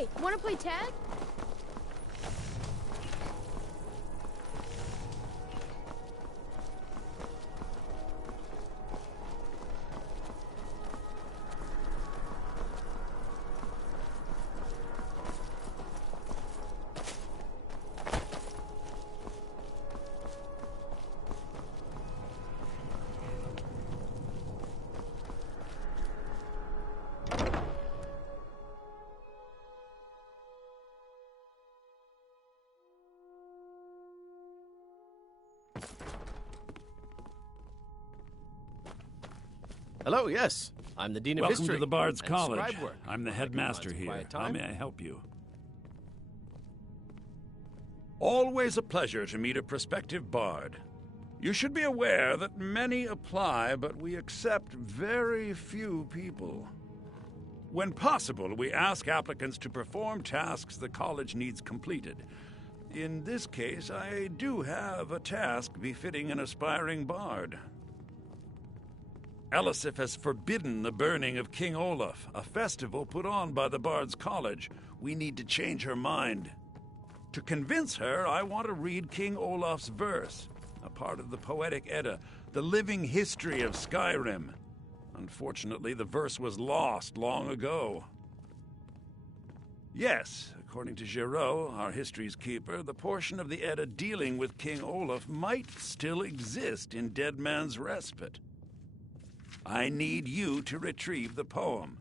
Hey, wanna play tag? Hello, yes. I'm the Dean of History. Welcome to the Bard's and College. scribe work. I'm the headmaster here. How may I help you? Always a pleasure to meet a prospective bard. You should be aware that many apply, but we accept very few people. When possible, we ask applicants to perform tasks the college needs completed. In this case, I do have a task befitting an aspiring bard. Elisif has forbidden the burning of King Olaf, a festival put on by the Bard's College. We need to change her mind. To convince her, I want to read King Olaf's verse, a part of the Poetic Edda, the living history of Skyrim. Unfortunately, the verse was lost long ago. Yes, according to Giraud, our history's keeper, the portion of the Edda dealing with King Olaf might still exist in Dead Man's Respite. I need you to retrieve the poem.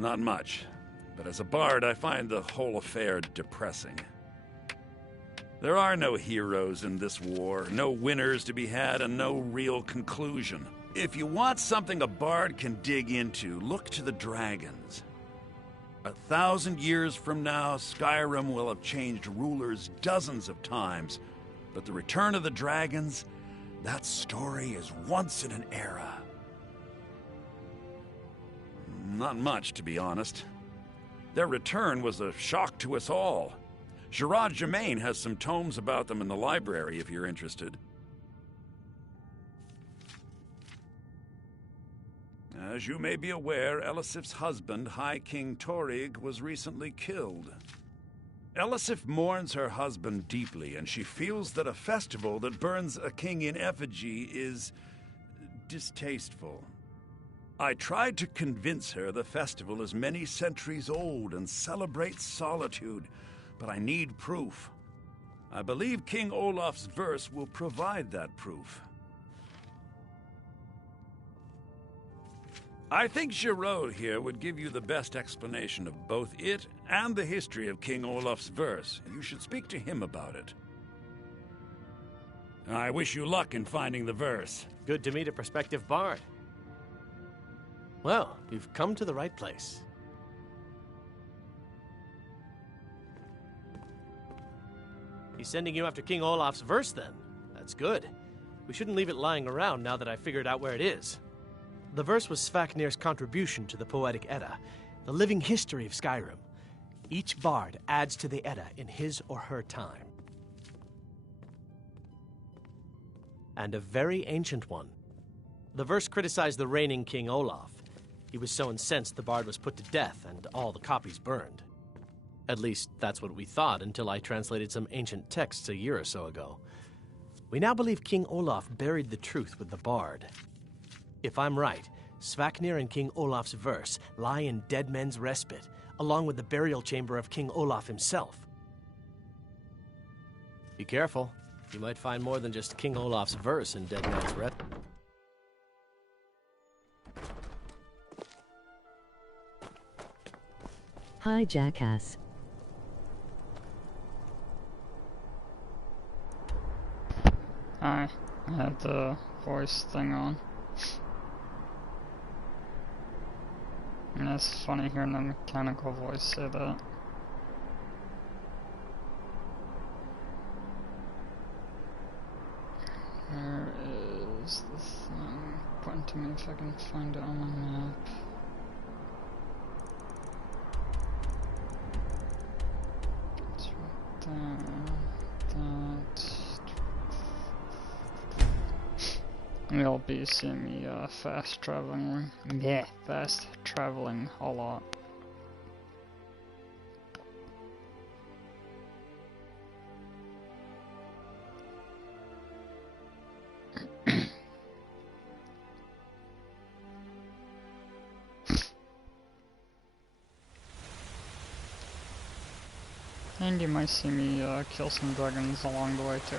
Not much, but as a bard, I find the whole affair depressing. There are no heroes in this war, no winners to be had, and no real conclusion. If you want something a bard can dig into, look to the dragons. 1,000 years from now, Skyrim will have changed rulers dozens of times, but the return of the dragons, that story is once in an era. Not much, to be honest. Their return was a shock to us all. Gerard Germain has some tomes about them in the library, if you're interested. As you may be aware, Elisif's husband, High King Torrig, was recently killed. Elisif mourns her husband deeply, and she feels that a festival that burns a king in effigy is distasteful. I tried to convince her the festival is many centuries old and celebrates solitude, but I need proof. I believe King Olaf's verse will provide that proof. I think Giraud here would give you the best explanation of both it and the history of King Olaf's verse. You should speak to him about it. I wish you luck in finding the verse. Good to meet a prospective bard. Well, you've come to the right place. He's sending you after King Olaf's verse, then. That's good. We shouldn't leave it lying around now that I figured out where it is. The verse was Svafnir's contribution to the Poetic Edda, the living history of Skyrim. Each bard adds to the Edda in his or her time. And a very ancient one. The verse criticized the reigning King Olaf. He was so incensed the bard was put to death and all the copies burned. At least, that's what we thought until I translated some ancient texts a year or so ago. We now believe King Olaf buried the truth with the bard. If I'm right, Svafnir and King Olaf's verse lie in Dead Men's Respite, along with the burial chamber of King Olaf himself. Be careful. You might find more than just King Olaf's verse in Dead Men's Respite. Hi, jackass. have the voice thing on. And it's funny hearing the mechanical voice say that. Where is the thing? Point to me if I can find it on my map. It's right there. That. You'll be seeing me fast traveling a lot. And you might see me kill some dragons along the way too.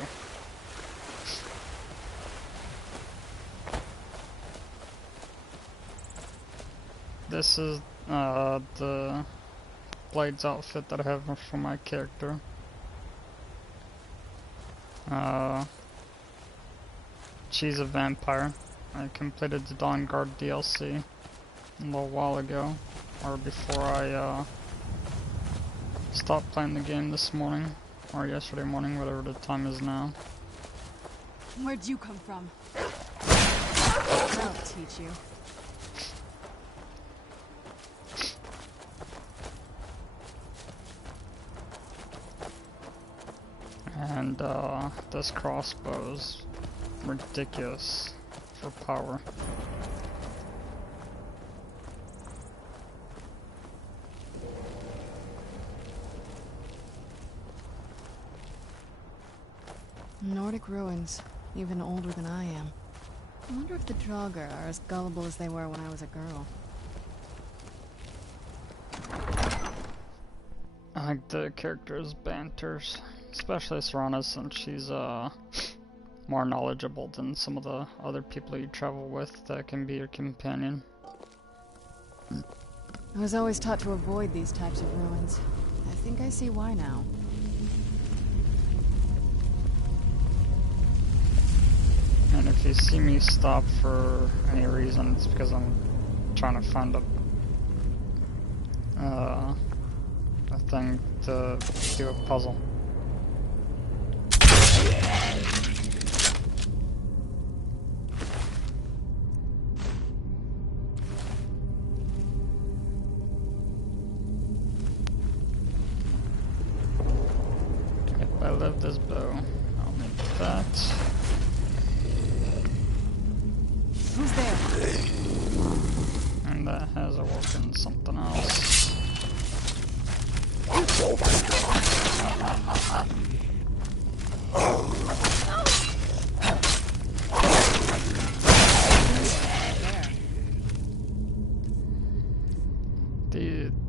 This is the Blades outfit that I have for my character. She's a vampire. I completed the Dawn Guard DLC a little while ago, or before I stopped playing the game this morning, or yesterday morning, whatever the time is now. Where'd you come from? I'll teach you. And this crossbow is ridiculous for power. Nordic ruins, even older than I am. I wonder if the Draugr are as gullible as they were when I was a girl. I like the character's banters, especially Serana, since she's more knowledgeable than some of the other people you travel with that can be your companion. I was always taught to avoid these types of ruins. I think I see why now. And if you see me stop for any reason, it's because I'm trying to find a thing to do a puzzle. If I live this bow, I'll need that. Who's there? And that has awoken something else.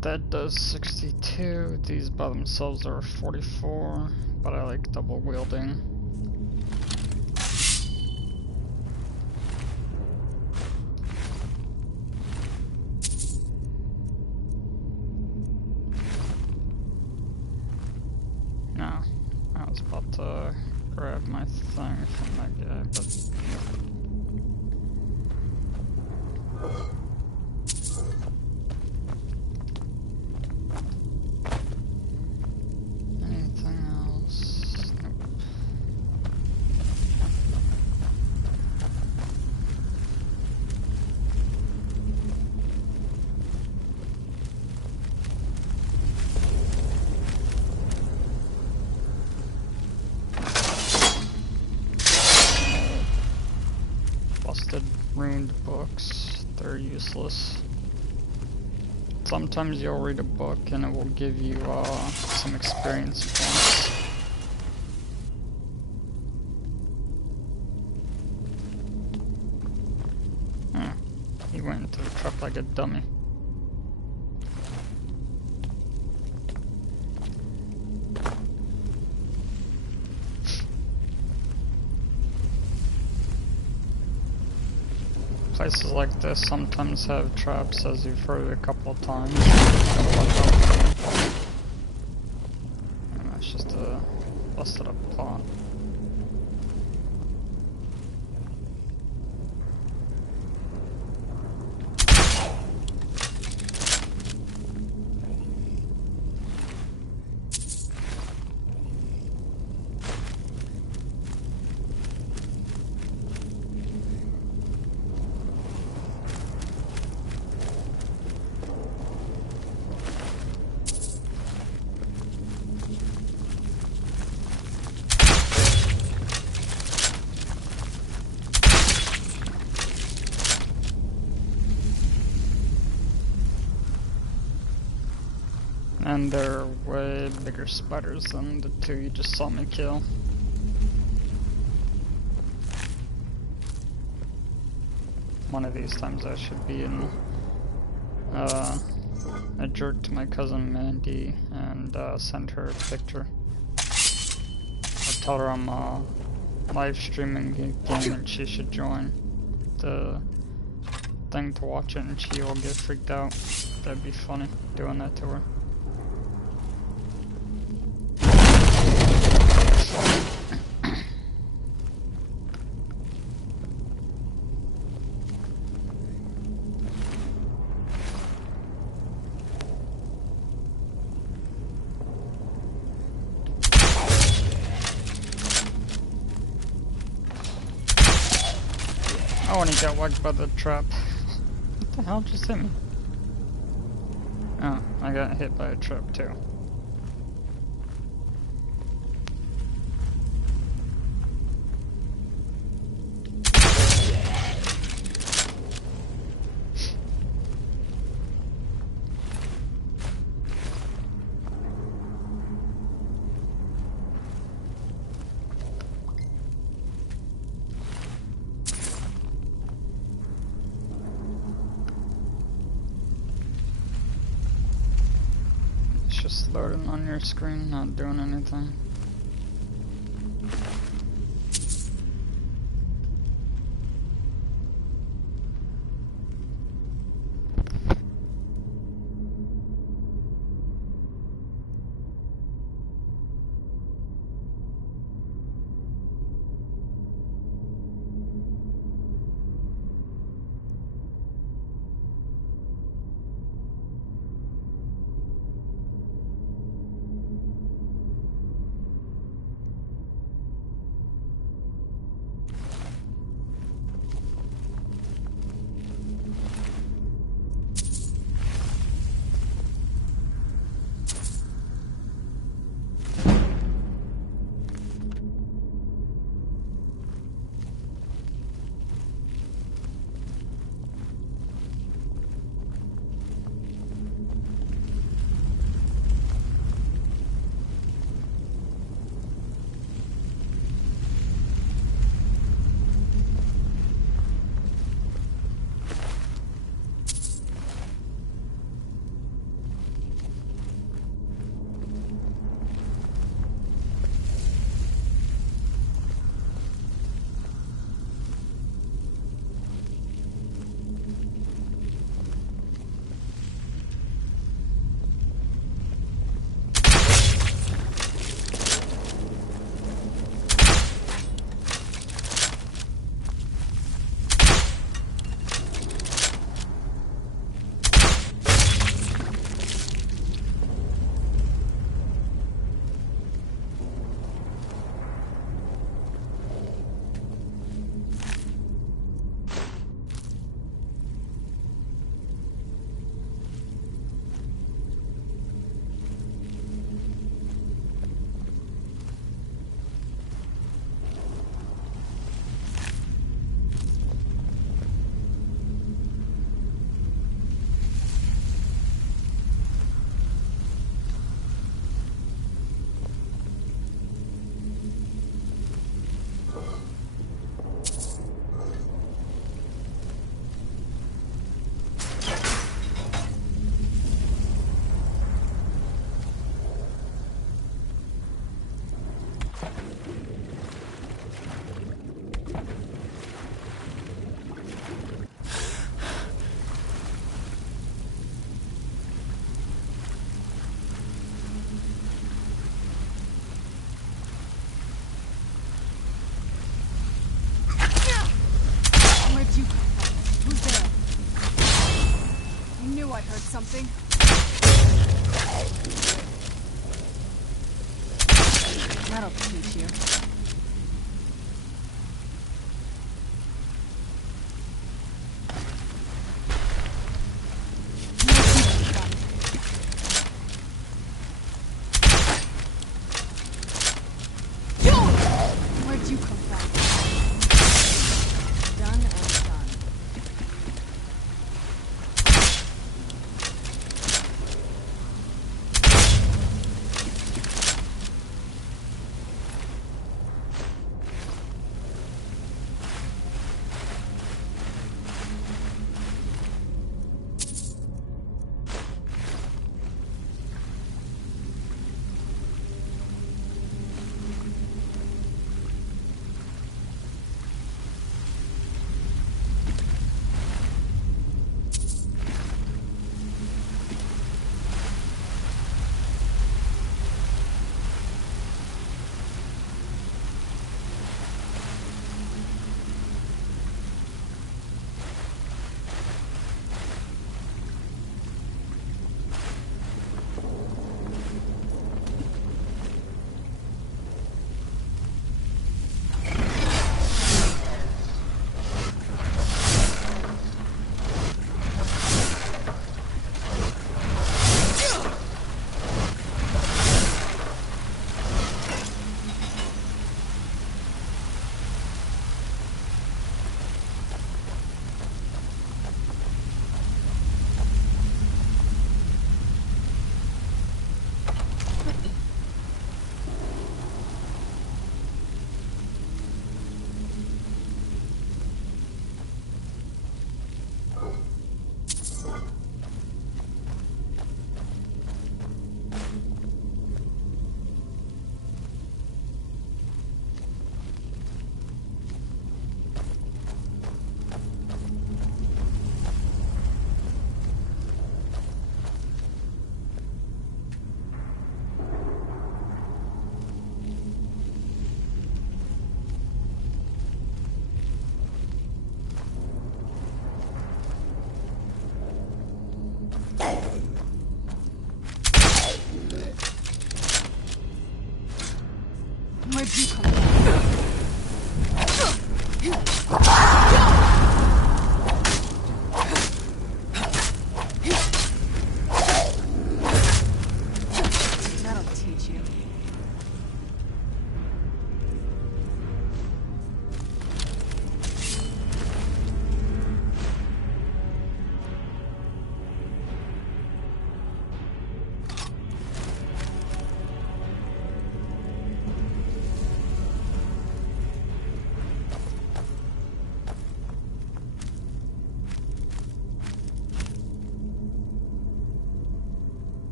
That does 62. These by themselves are 44, but I like double wielding. No, I was about to grab my thing from that guy, but anything else? Nope. Busted ruined books, they're useless. Sometimes you'll read a book and it will give you some experience points. He went into the truck like a dummy. Places like this sometimes have traps, as you've heard a couple of times. And that's just a busted up plot. And they're way bigger spiders than the two you just saw me kill. One of these times I should be in a jerk to my cousin Mandy and send her a picture. I tell her I'm live streaming a game and she should join the thing to watch it, and she will get freaked out. That'd be funny, doing that to her. Oh, and he got whacked by the trap. What the hell just hit me? Oh, I got hit by a trap too. Just loading on your screen, not doing anything. I heard something. That'll teach you. Where'd you come from? Done and done. Where'd you come from? That'll teach you.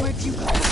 Where'd you come from?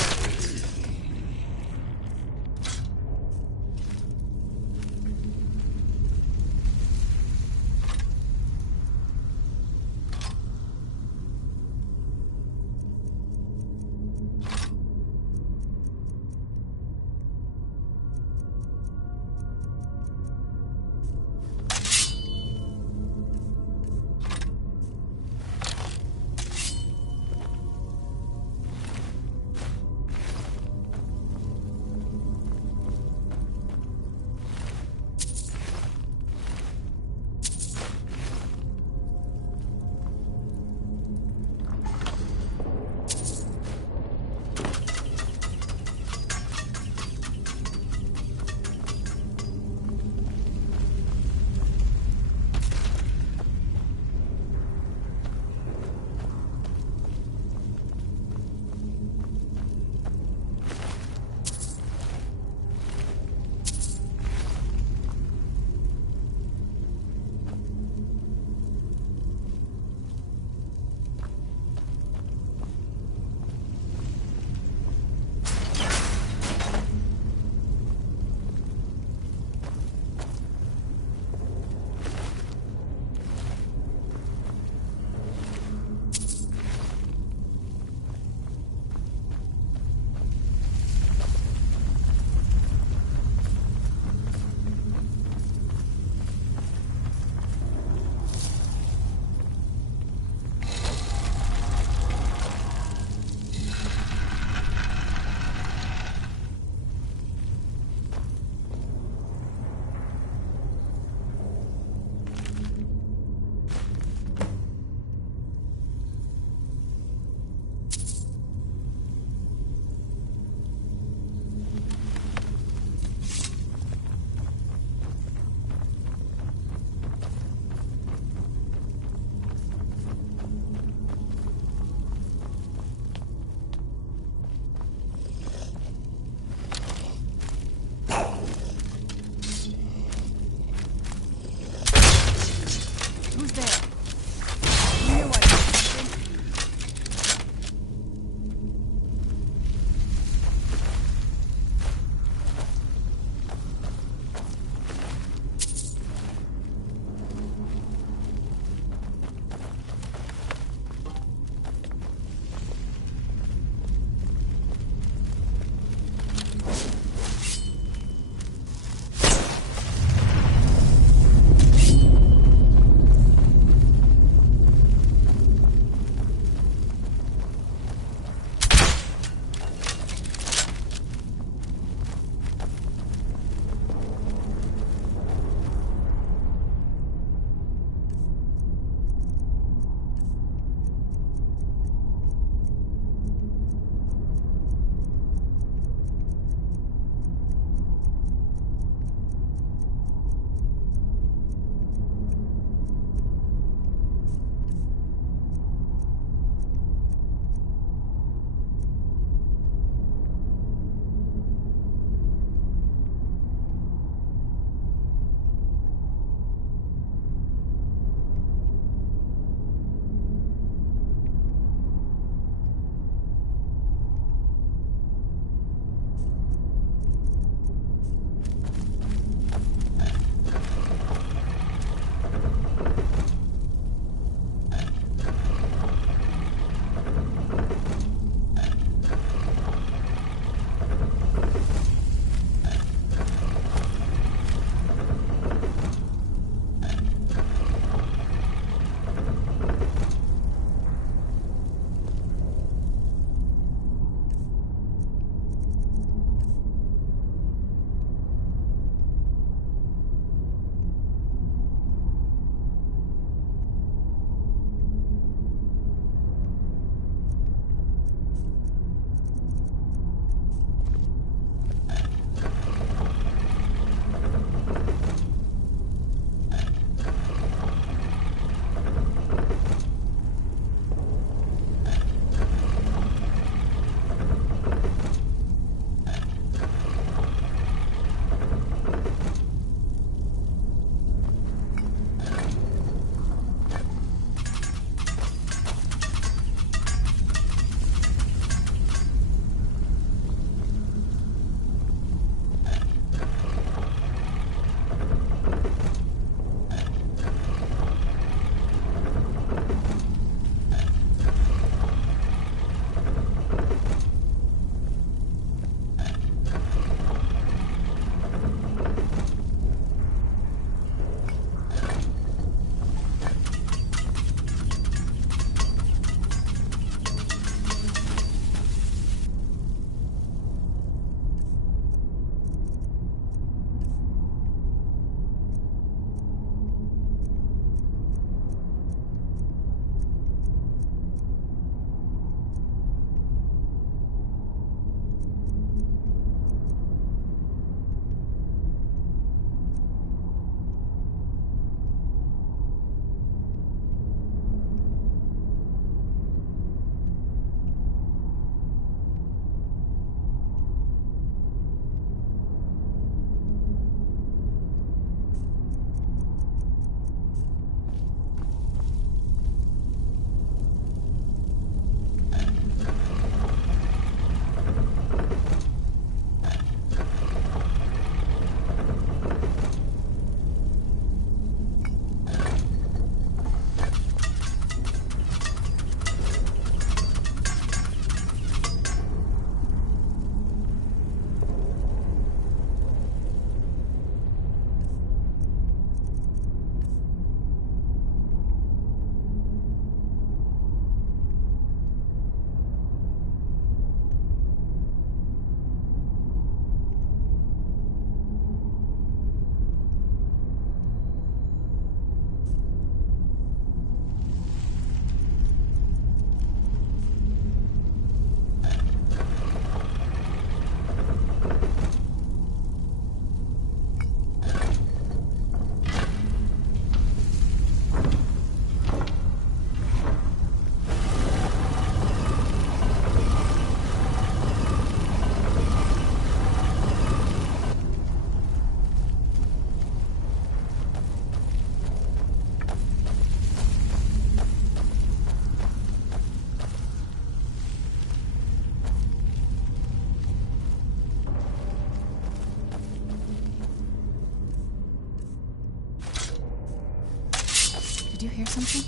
hear something?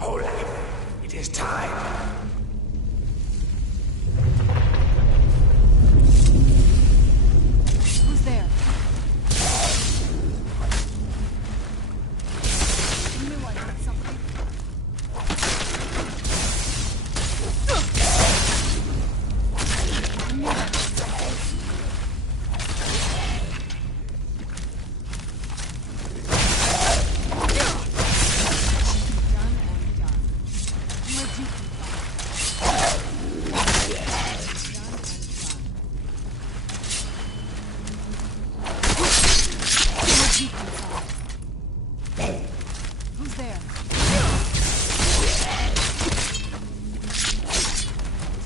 Holy, it is time. Who's there? You knew I heard something. I knew I heard something. Done and done. Where'd you come from? Done and done. Where'd you come from? Who's there?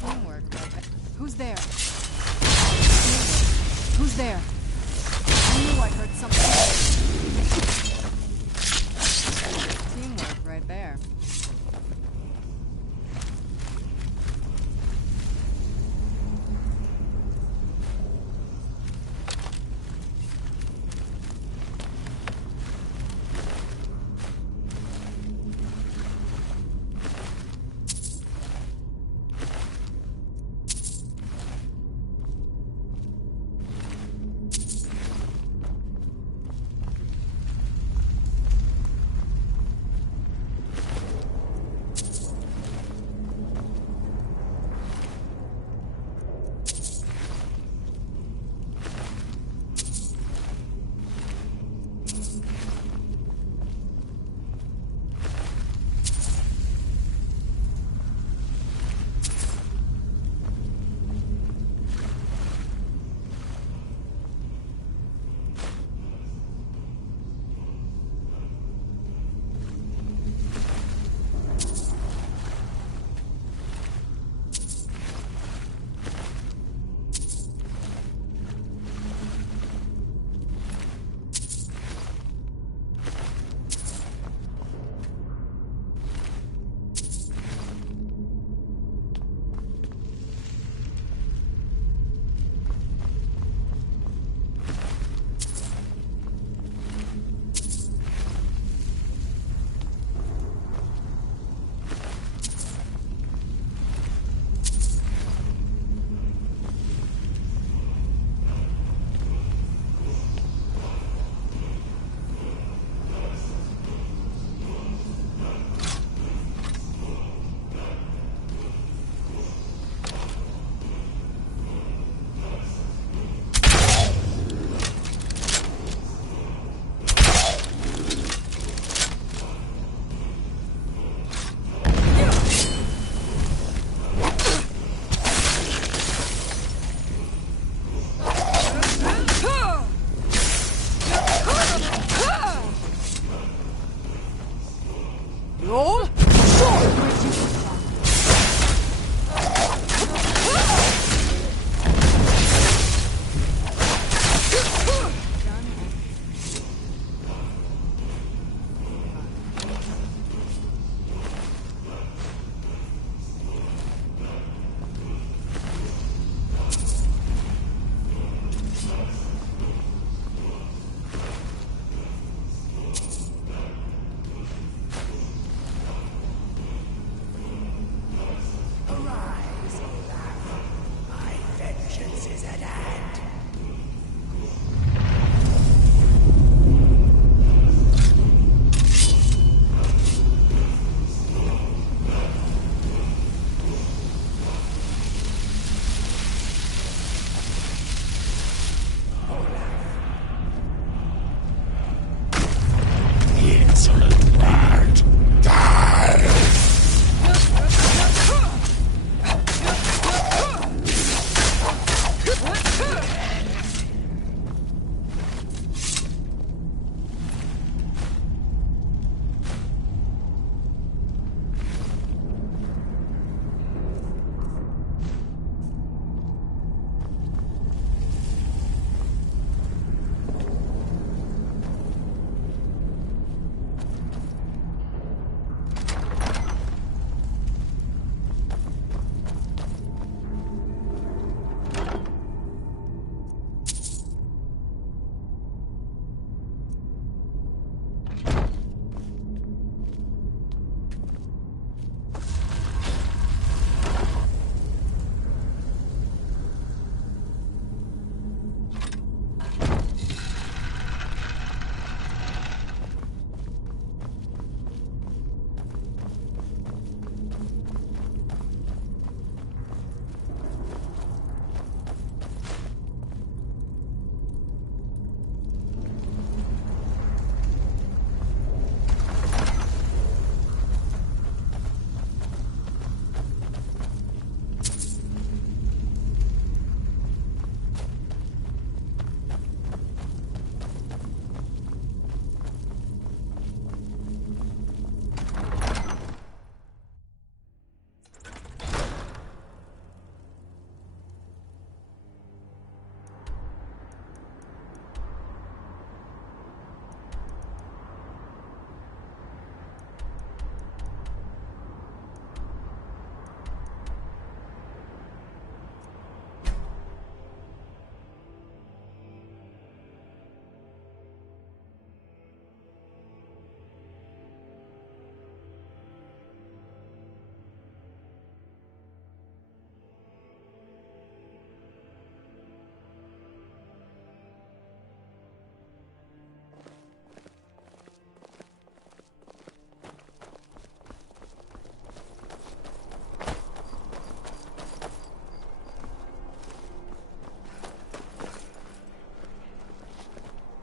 Teamwork, right? Who's there? Who's there? I knew I heard something. Teamwork right there.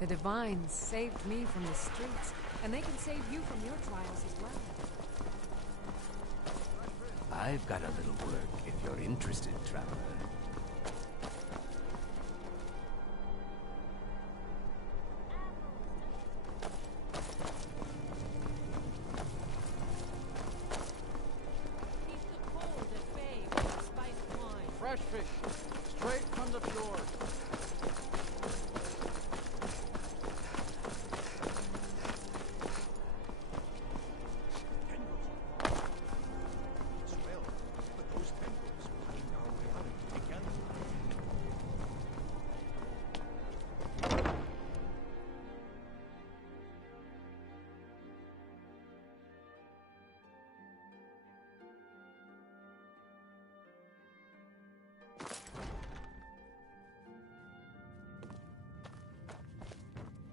The divines saved me from the streets, and they can save you from your trials as well. I've got a little work if you're interested, traveler. Fresh fish, straight from the fjord.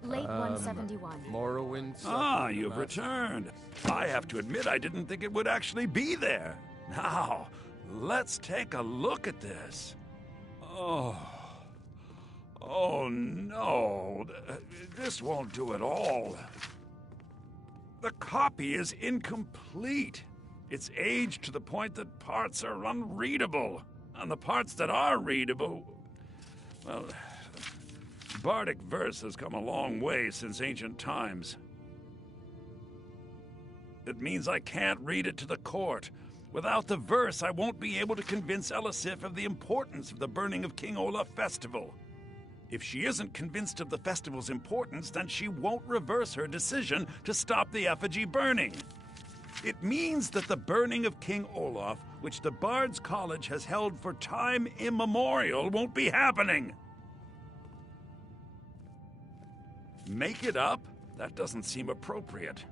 Late 171. Morrowind. Ah, you've returned. I have to admit, I didn't think it would actually be there. Now, let's take a look at this. Oh. Oh, no. This won't do at all. The copy is incomplete. It's aged to the point that parts are unreadable. And the parts that are readable, well, Bardic verse has come a long way since ancient times. It means I can't read it to the court. Without the verse, I won't be able to convince Elisif of the importance of the burning of King Olaf festival. If she isn't convinced of the festival's importance, then she won't reverse her decision to stop the effigy burning. It means that the burning of King Olaf, which the Bard's College has held for time immemorial, won't be happening. Make it up? That doesn't seem appropriate.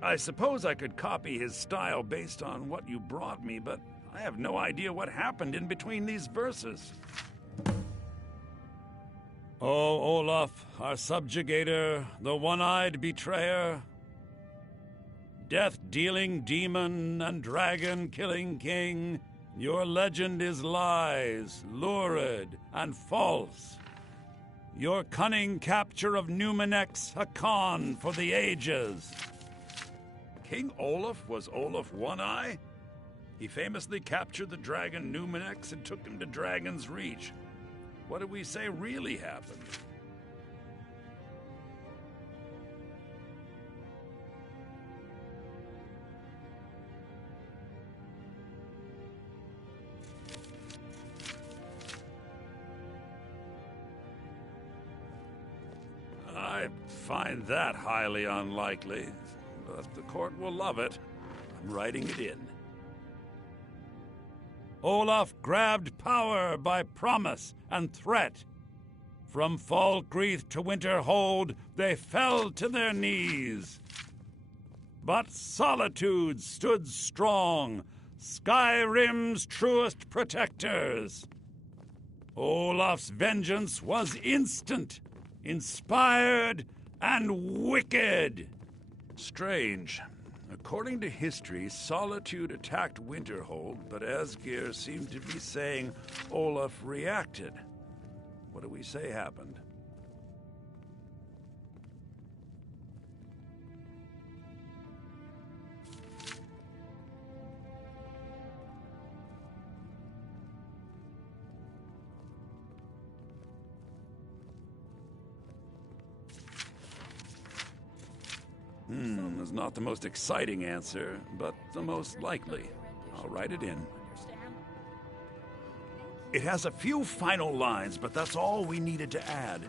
I suppose I could copy his style based on what you brought me, but I have no idea what happened in between these verses. O Olaf, our subjugator, the one-eyed betrayer, death-dealing demon and dragon-killing king, your legend is lies, lurid, and false. Your cunning capture of Numenex, a con for the ages. King Olaf was Olaf One-Eye? He famously captured the dragon Numenex and took him to Dragon's Reach. What do we say really happened? I find that highly unlikely, but the court will love it. I'm writing it in. Olaf grabbed power by promise and threat. From Falkreath to Winterhold, they fell to their knees. But Solitude stood strong, Skyrim's truest protectors. Olaf's vengeance was instant, inspired, and wicked. Strange. According to history, Solitude attacked Winterhold, but Asgeir seemed to be saying Olaf reacted. What do we say happened? Is not the most exciting answer, but the most likely. I'll write it in. It has a few final lines, but that's all we needed to add.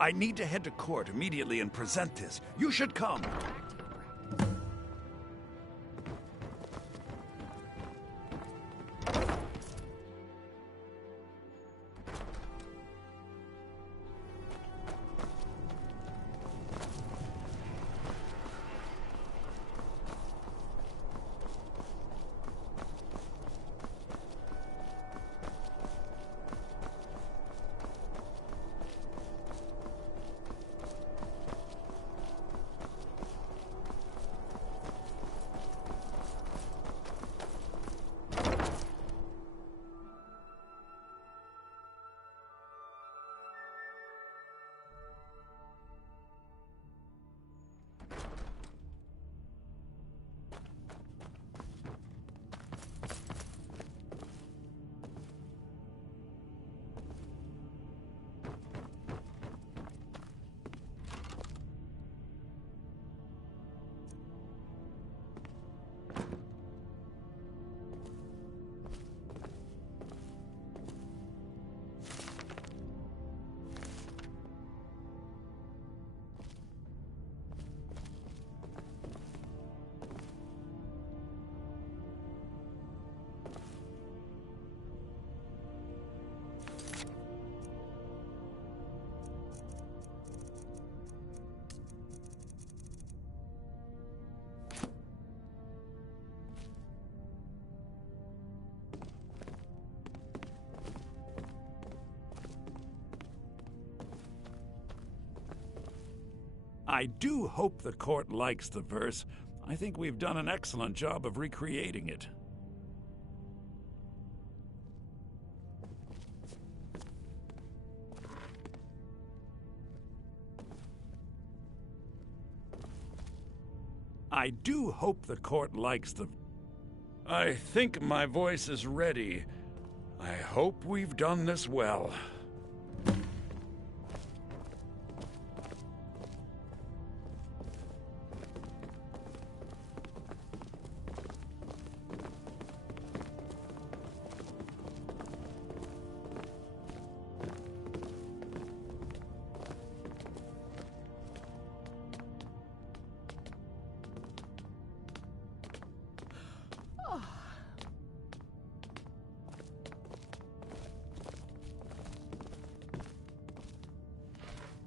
I need to head to court immediately and present this. You should come. I do hope the court likes the verse. I think we've done an excellent job of recreating it. I do hope the court likes the... I think my voice is ready. I hope we've done this well.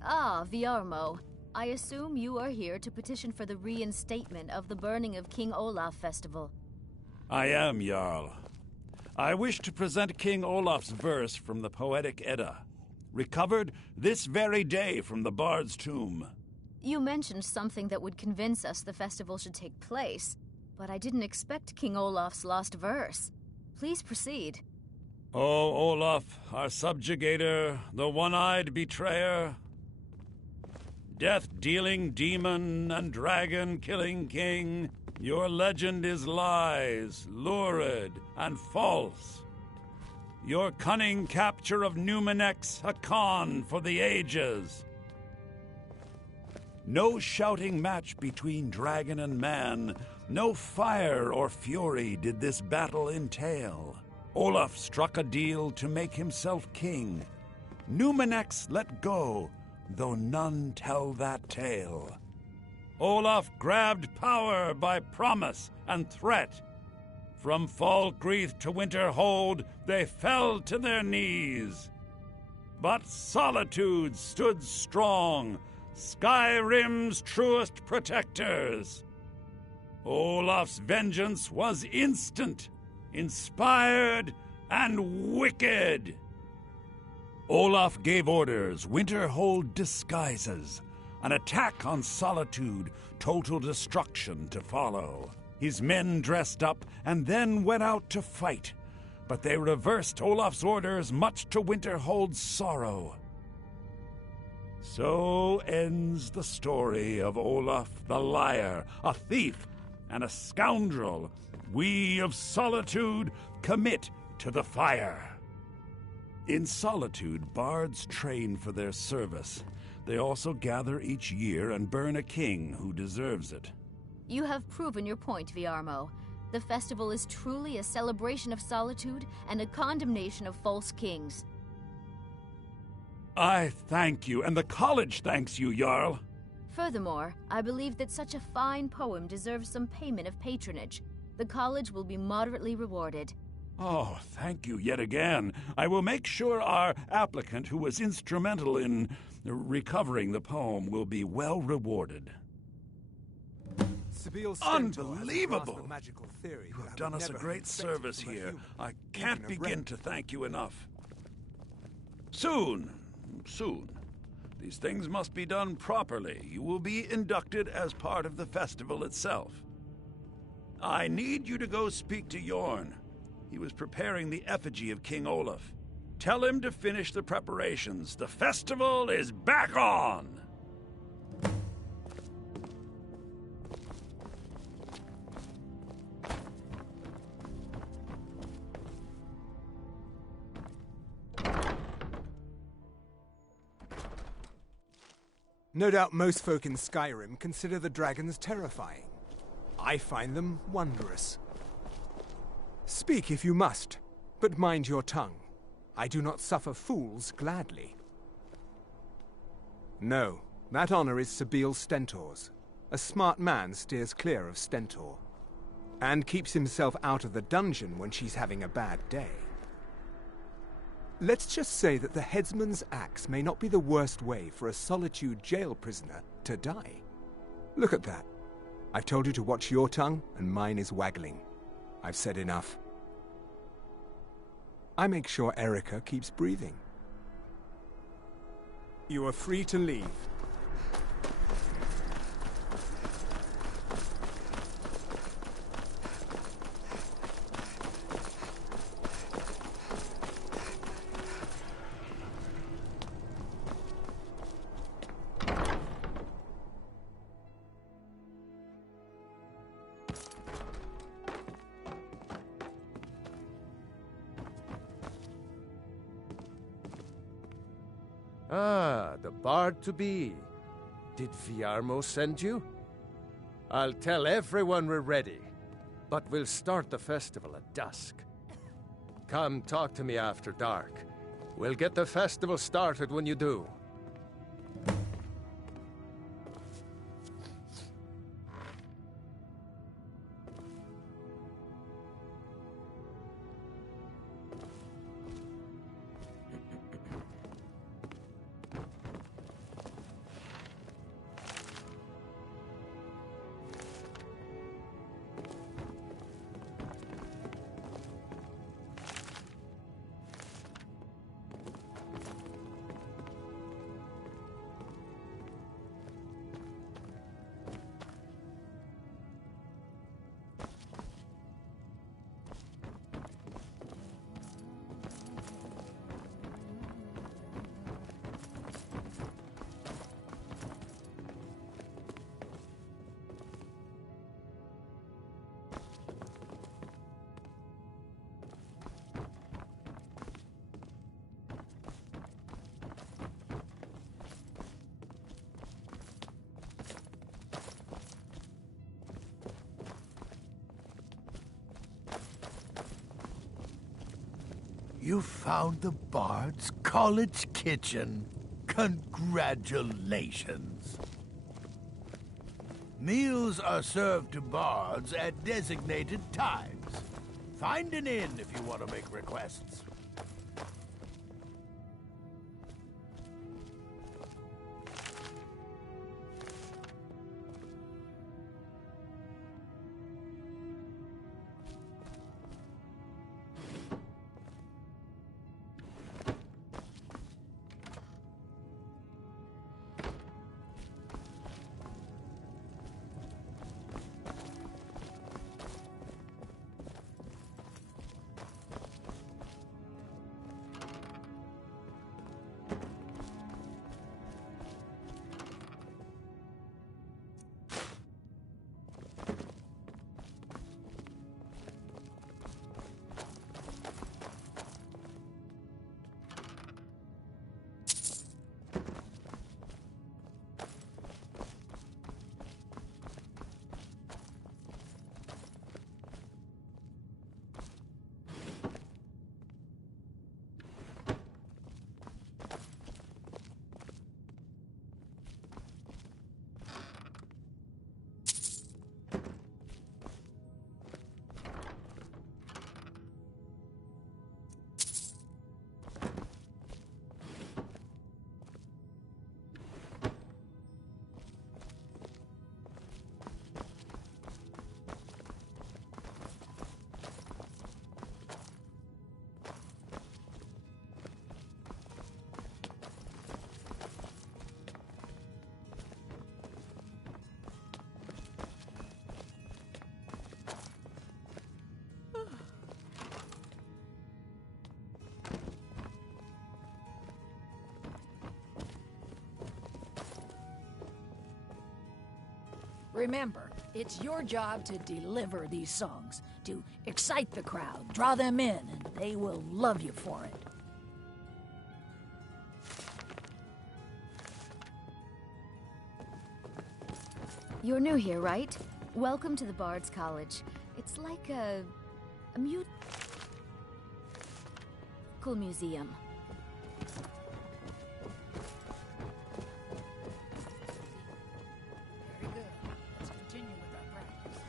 Ah, Viarmo. I assume you are here to petition for the reinstatement of the burning of King Olaf festival. I am, Jarl. I wish to present King Olaf's verse from the Poetic Edda, recovered this very day from the Bard's tomb. You mentioned something that would convince us the festival should take place, but I didn't expect King Olaf's lost verse. Please proceed. O Olaf, our subjugator, the one-eyed betrayer, death-dealing demon and dragon-killing king, your legend is lies, lurid, and false. Your cunning capture of Numenex, a con for the ages. No shouting match between dragon and man, no fire or fury did this battle entail. Olaf struck a deal to make himself king. Numenex let go, though none tell that tale. Olaf grabbed power by promise and threat. From Falkreath to Winterhold, they fell to their knees. But Solitude stood strong, Skyrim's truest protectors. Olaf's vengeance was instant, inspired, and wicked. Olaf gave orders, Winterhold disguises, an attack on Solitude, total destruction to follow. His men dressed up and then went out to fight, but they reversed Olaf's orders, much to Winterhold's sorrow. So ends the story of Olaf the liar, a thief and a scoundrel. We of Solitude commit to the fire. In Solitude, bards train for their service. They also gather each year and burn a king who deserves it. You have proven your point, Viarmo. The festival is truly a celebration of solitude and a condemnation of false kings. I thank you, and the college thanks you, Jarl. Furthermore, I believe that such a fine poem deserves some payment of patronage. The college will be moderately rewarded. Oh, thank you yet again. I will make sure our applicant, who was instrumental in recovering the poem, will be well rewarded. Unbelievable! You have done us a great service here. I can't begin to thank you enough. Soon. These things must be done properly. You will be inducted as part of the festival itself. I need you to go speak to Yorn. He was preparing the effigy of King Olaf. Tell him to finish the preparations. The festival is back on! No doubt most folk in Skyrim consider the dragons terrifying. I find them wondrous. Speak if you must, but mind your tongue. I do not suffer fools gladly. No, that honor is Sabil Stentor's. A smart man steers clear of Stentor, and keeps himself out of the dungeon when she's having a bad day. Let's just say that the headsman's axe may not be the worst way for a Solitude jail prisoner to die. Look at that. I've told you to watch your tongue, and mine is waggling. I've said enough. I make sure Erica keeps breathing. You are free to leave. Ah, the bard-to-be. Did Viarmo send you? I'll tell everyone we're ready, but we'll start the festival at dusk. Come talk to me after dark. We'll get the festival started when you do. You found the Bard's college kitchen. Congratulations. Meals are served to bards at designated times. Find an inn if you want to make requests. Remember, it's your job to deliver these songs, to excite the crowd, draw them in, and they will love you for it. You're new here, right? Welcome to the Bard's College. It's like a musical museum. Very good. Let's continue with our practice.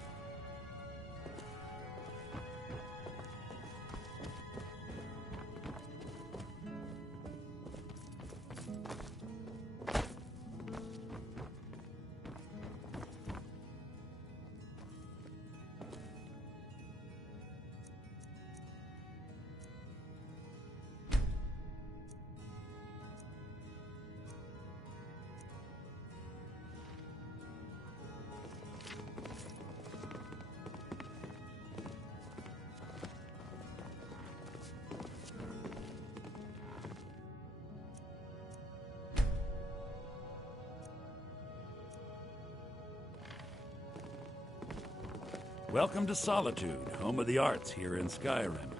Welcome to Solitude, home of the arts here in Skyrim.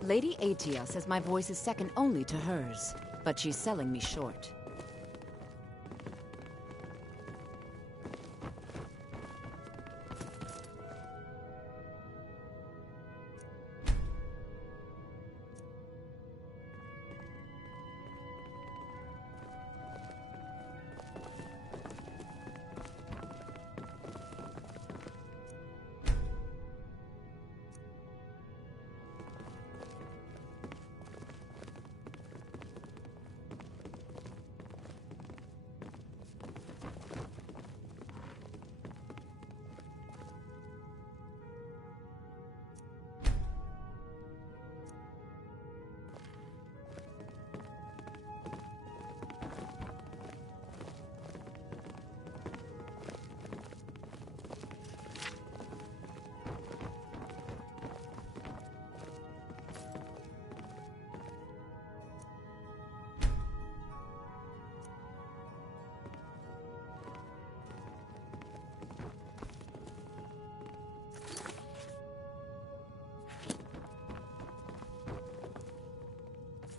Lady Atia says my voice is second only to hers. but she's selling me short.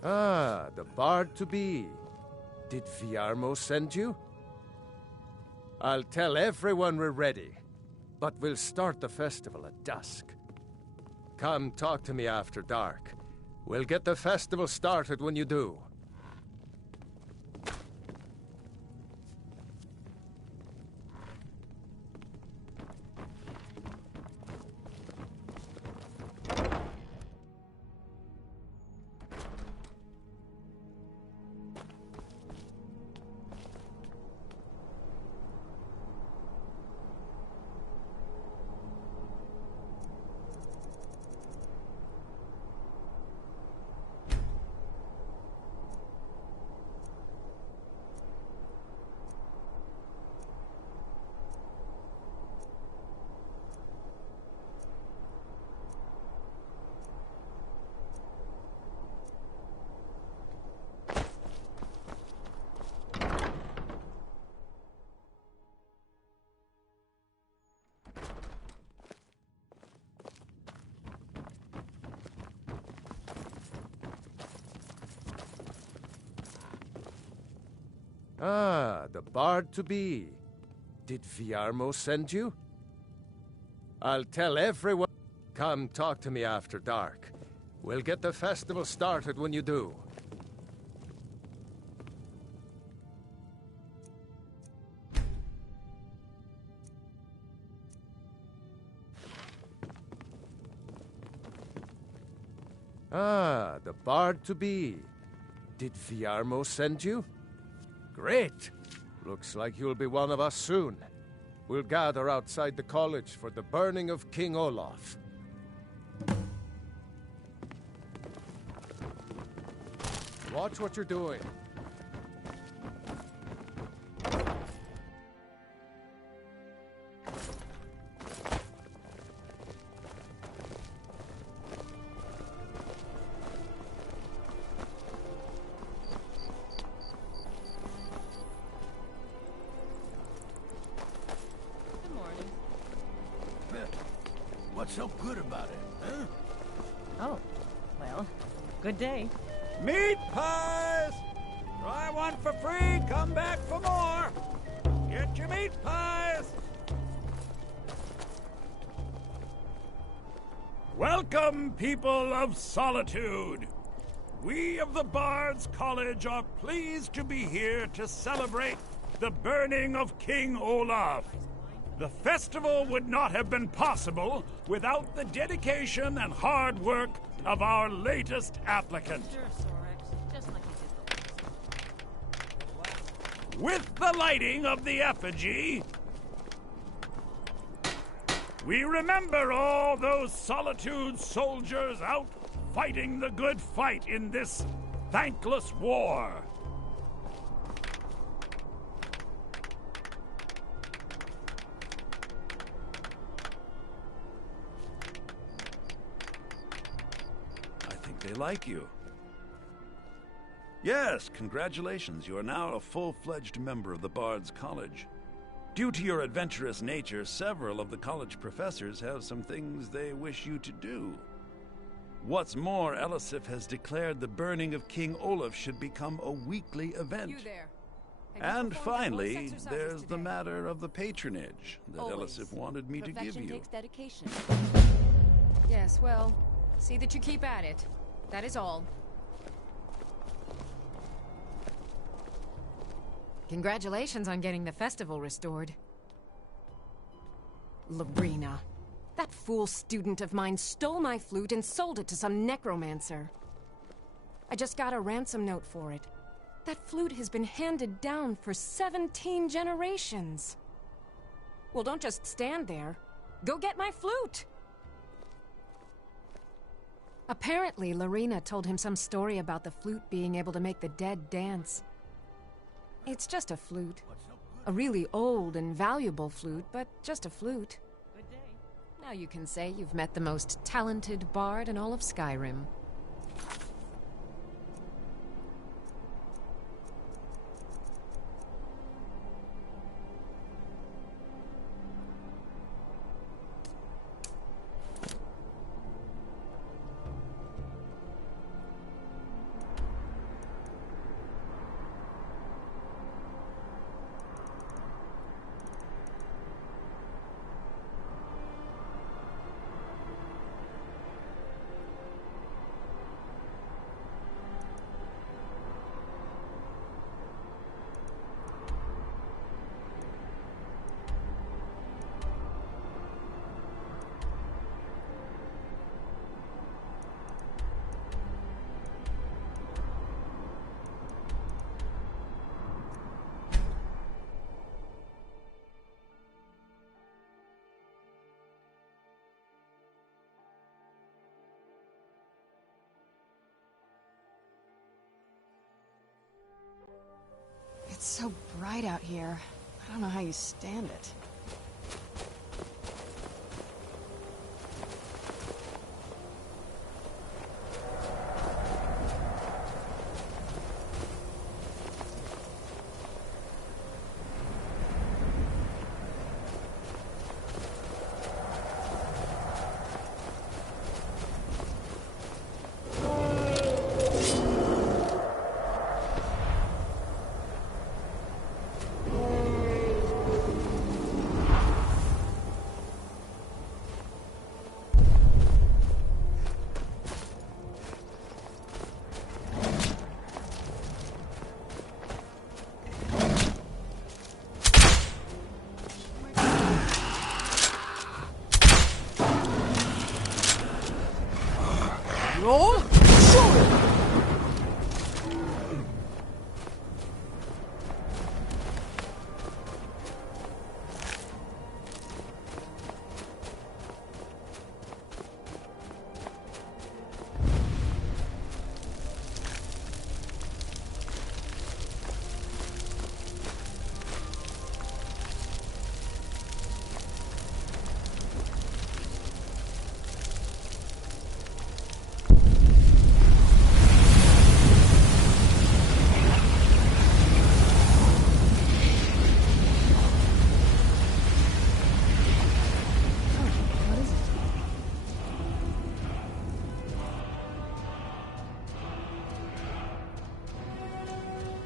Ah, the bard-to-be. Did Viarmo send you? I'll tell everyone we're ready, but we'll start the festival at dusk. Come talk to me after dark. We'll get the festival started when you do. Ah, the bard-to-be. Did Viarmo send you? I'll tell everyone. Come talk to me after dark. We'll get the festival started when you do. Ah, the bard-to-be. Did Viarmo send you? Great! Looks like you'll be one of us soon. We'll gather outside the college for the burning of King Olaf. Watch what you're doing. What's so good about it, huh? Oh, well, good day. Meat pies! Try one for free, come back for more! Get your meat pies! Welcome, people of Solitude! We of the Bards College are pleased to be here to celebrate the burning of King Olaf. The festival would not have been possible without the dedication and hard work of our latest applicant. With the lighting of the effigy, we remember all those Solitude soldiers out fighting the good fight in this thankless war. They like you. Yes, congratulations. You are now a full-fledged member of the Bards College. Due to your adventurous nature, several of the college professors have some things they wish you to do. What's more, Elisif has declared the burning of King Olaf should become a weekly event. You there. Have you And performed that voice finally, exercises there's the today? matter of the patronage that Always. Elisif wanted me to give Perfection you. takes dedication. Yes, well, see that you keep at it. That is all. Congratulations on getting the festival restored. Lorena. That fool student of mine stole my flute and sold it to some necromancer. I just got a ransom note for it. That flute has been handed down for 17 generations. Well, don't just stand there. Go get my flute! Apparently, Lorena told him some story about the flute being able to make the dead dance. It's just a flute. A really old and valuable flute, but just a flute. Good day. Now you can say you've met the most talented bard in all of Skyrim. It's so bright out here. I don't know how you stand it. Roll!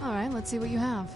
Alright, let's see what you have.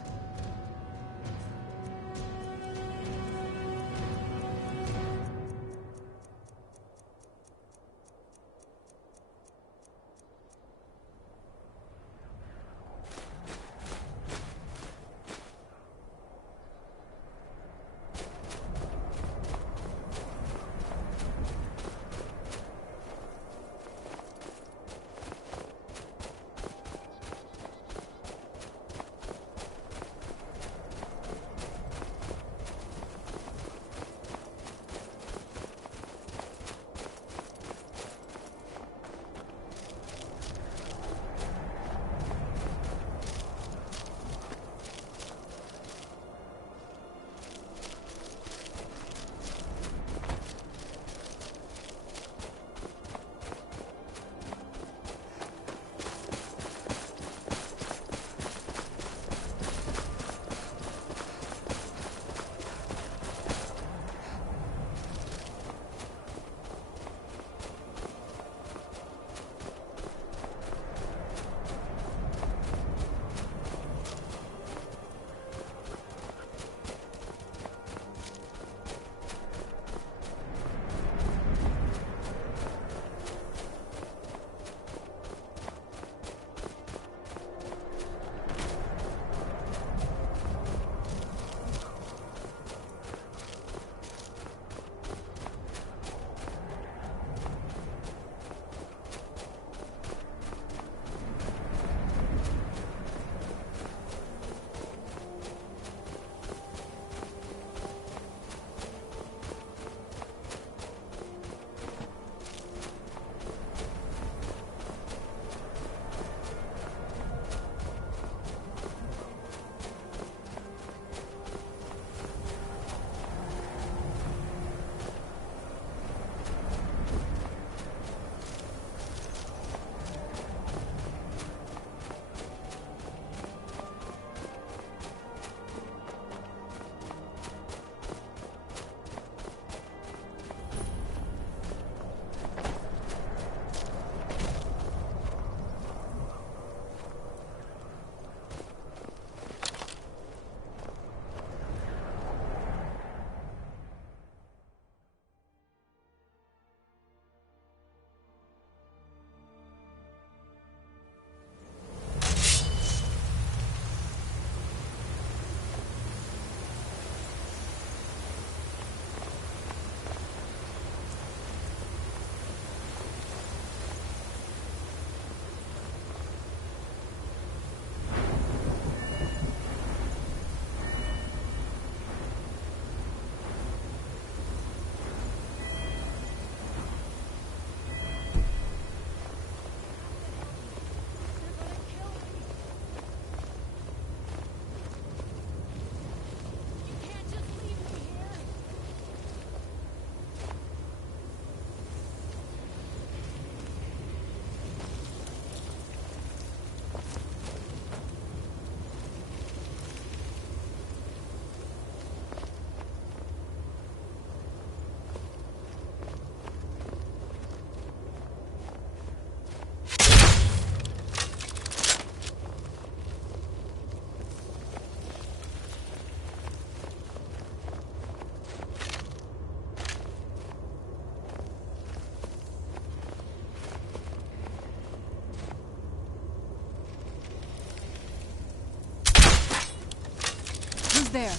there?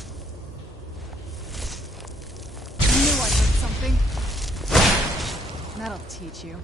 I knew I heard something. That'll teach you.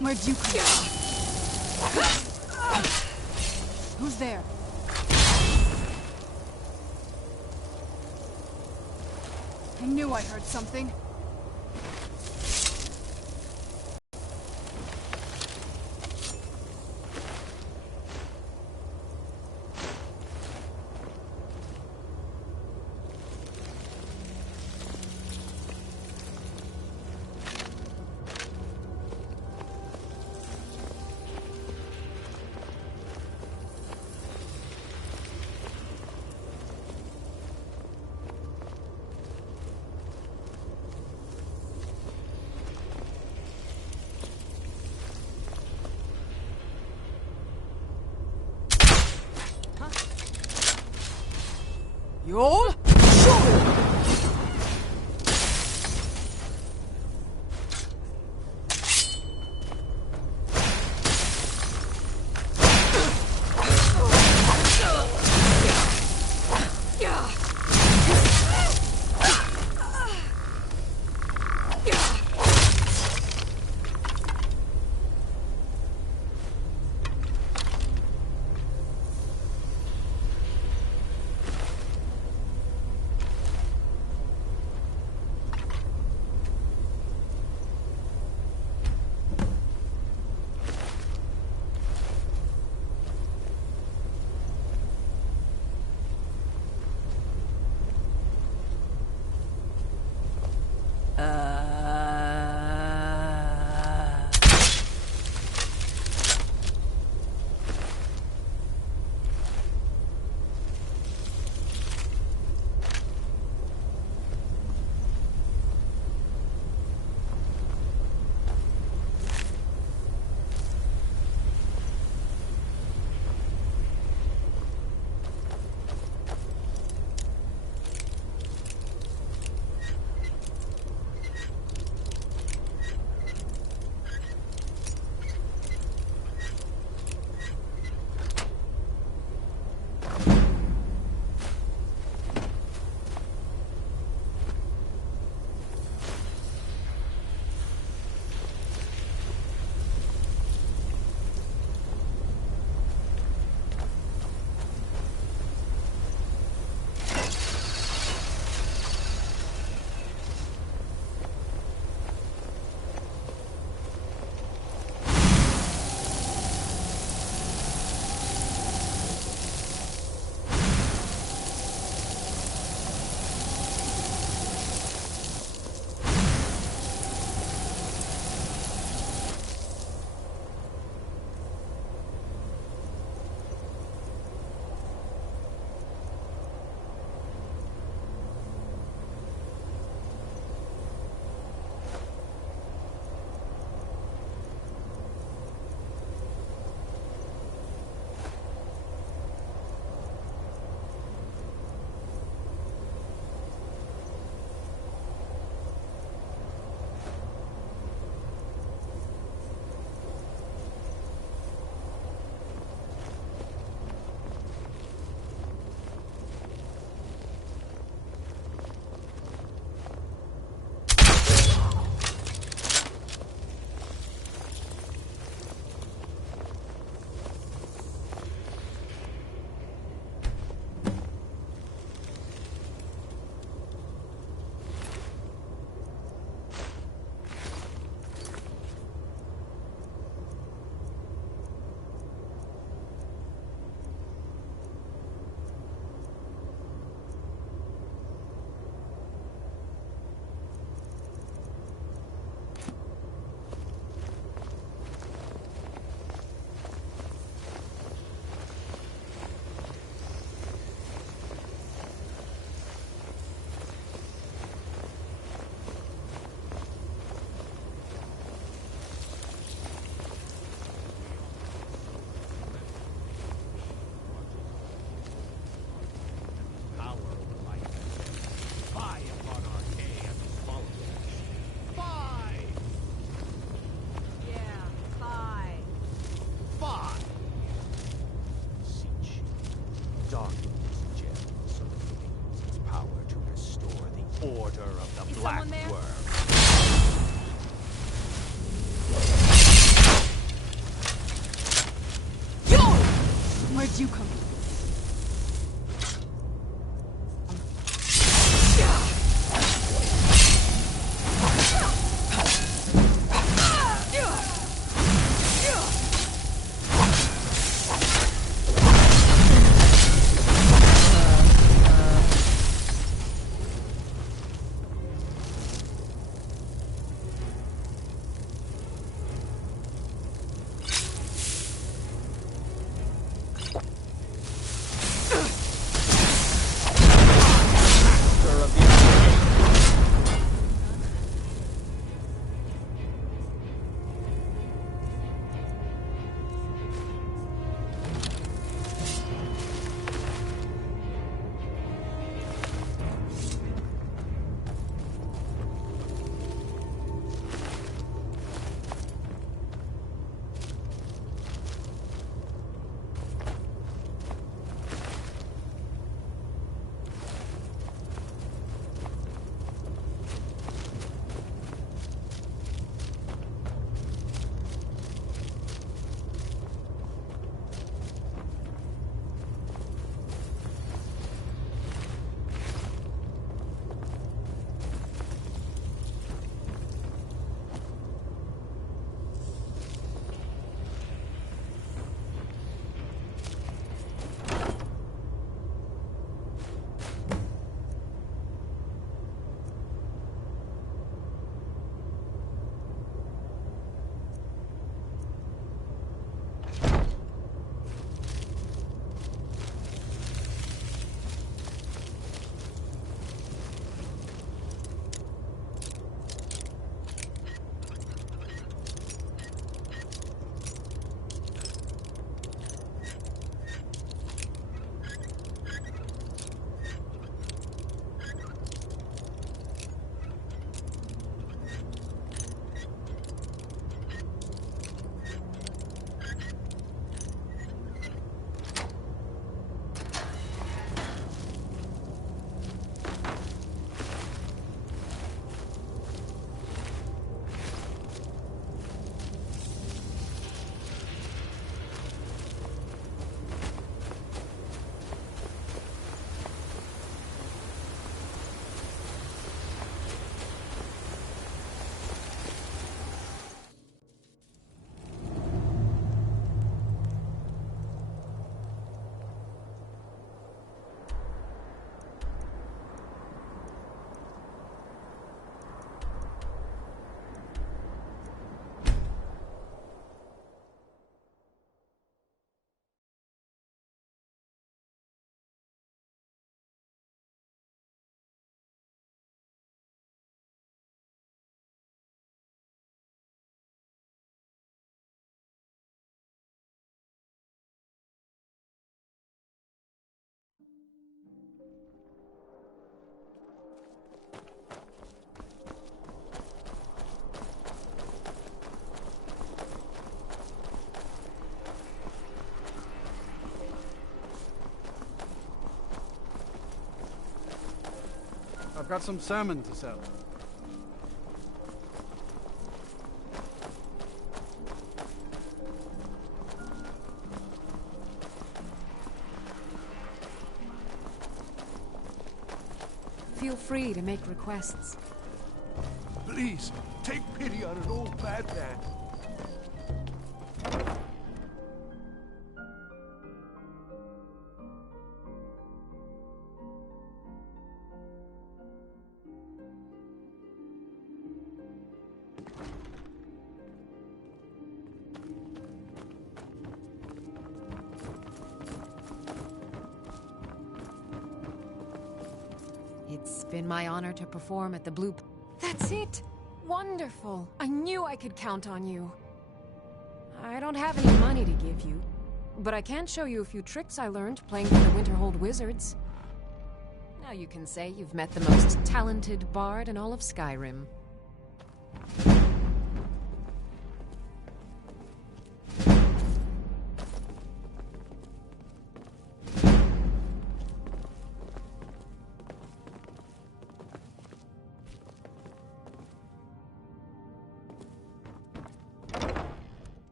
Where'd you come from? Who's there? I knew I heard something. You'll as you come. I've got some salmon to sell. Feel free to make requests. Please, take pity on an old madman. It's been my honor to perform at the Blue... That's it! Wonderful! I knew I could count on you. I don't have any money to give you, but I can show you a few tricks I learned playing for the Winterhold Wizards. Now you can say you've met the most talented bard in all of Skyrim.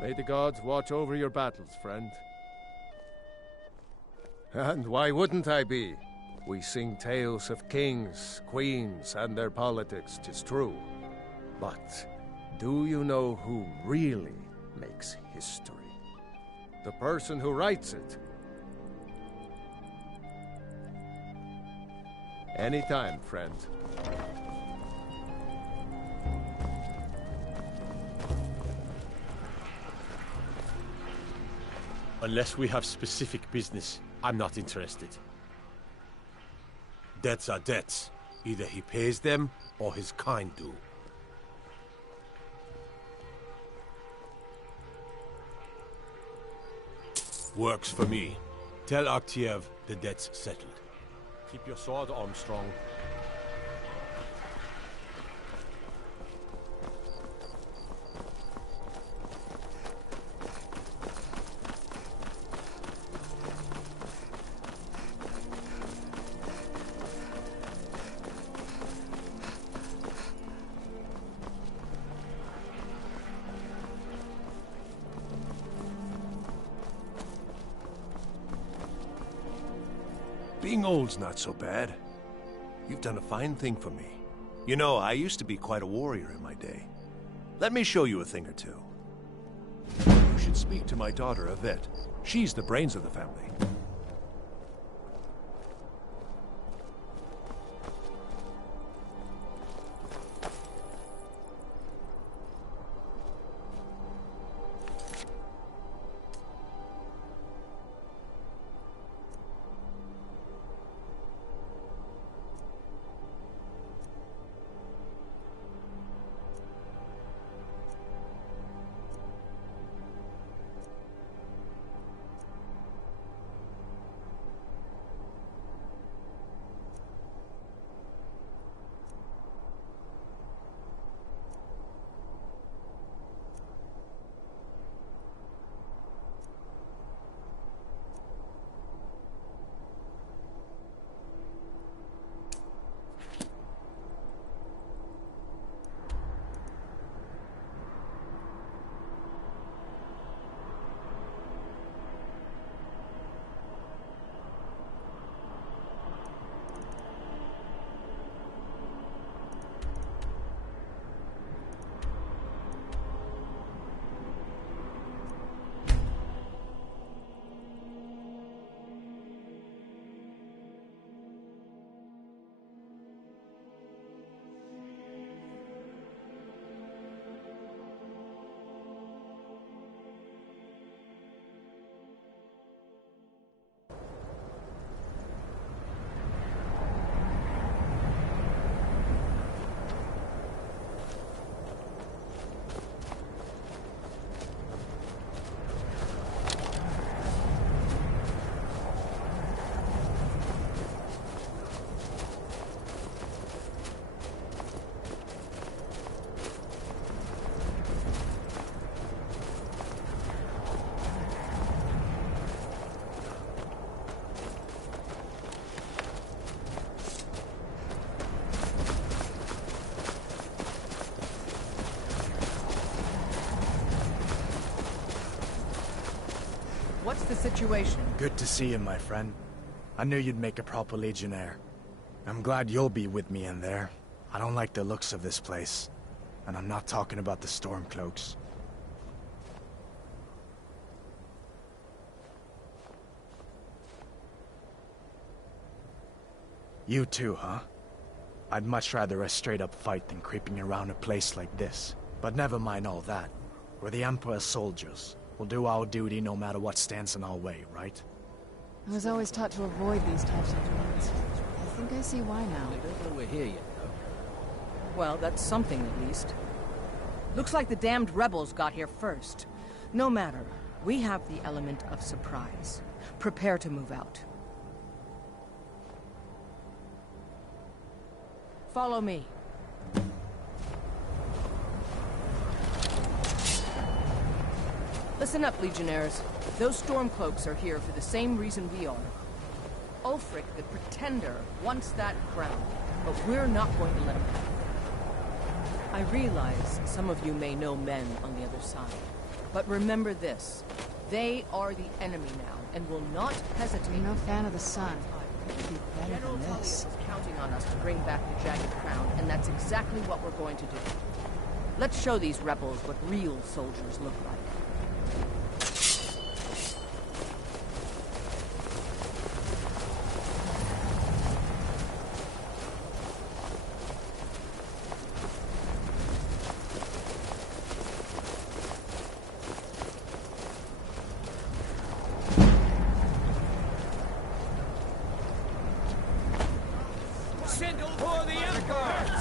May the gods watch over your battles, friend. And why wouldn't I be? We sing tales of kings, queens, and their politics, 'tis true. But do you know who really makes history? The person who writes it. Anytime, friend. Unless we have specific business, I'm not interested. Debts are debts. Either he pays them, or his kind do. Works for me. Tell Aktiev the debt's settled. Keep your sword, Armstrong. Being old's not so bad. You've done a fine thing for me. You know, I used to be quite a warrior in my day. Let me show you a thing or two. You should speak to my daughter, Yvette. She's the brains of the family. What's the situation? Good to see you, my friend. I knew you'd make a proper legionnaire. I'm glad you'll be with me in there. I don't like the looks of this place. And I'm not talking about the Stormcloaks. You too, huh? I'd much rather a straight-up fight than creeping around a place like this. But never mind all that. We're the Emperor's soldiers. We'll do our duty no matter what stands in our way, right? I was always taught to avoid these types of duels. I think I see why now. They don't know we're here yet, though. Well, that's something at least. Looks like the damned rebels got here first. No matter, we have the element of surprise. Prepare to move out. Follow me. Listen up, Legionnaires. Those Stormcloaks are here for the same reason we are. Ulfric, the Pretender, wants that crown, but we're not going to let him have it. I realize some of you may know men on the other side. But remember this. They are the enemy now, and will not hesitate. I'm no fan of the sun. It'd be better General than Tullius this. is counting on us to bring back the Jagged Crown, and that's exactly what we're going to do. Let's show these rebels what real soldiers look like. For the Emperor!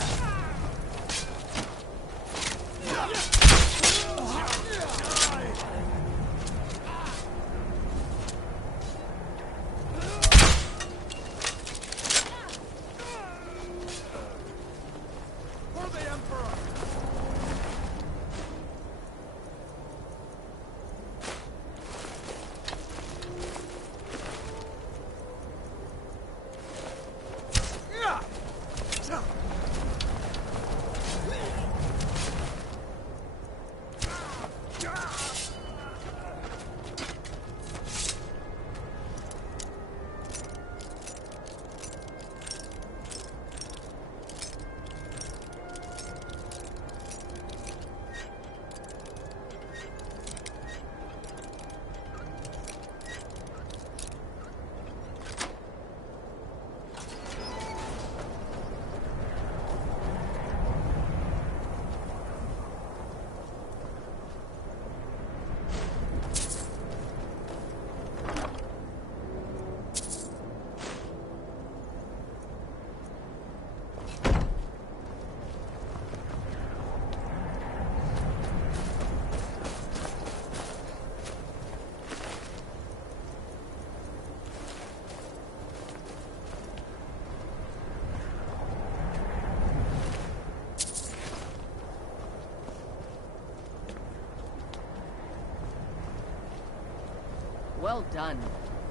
Well done.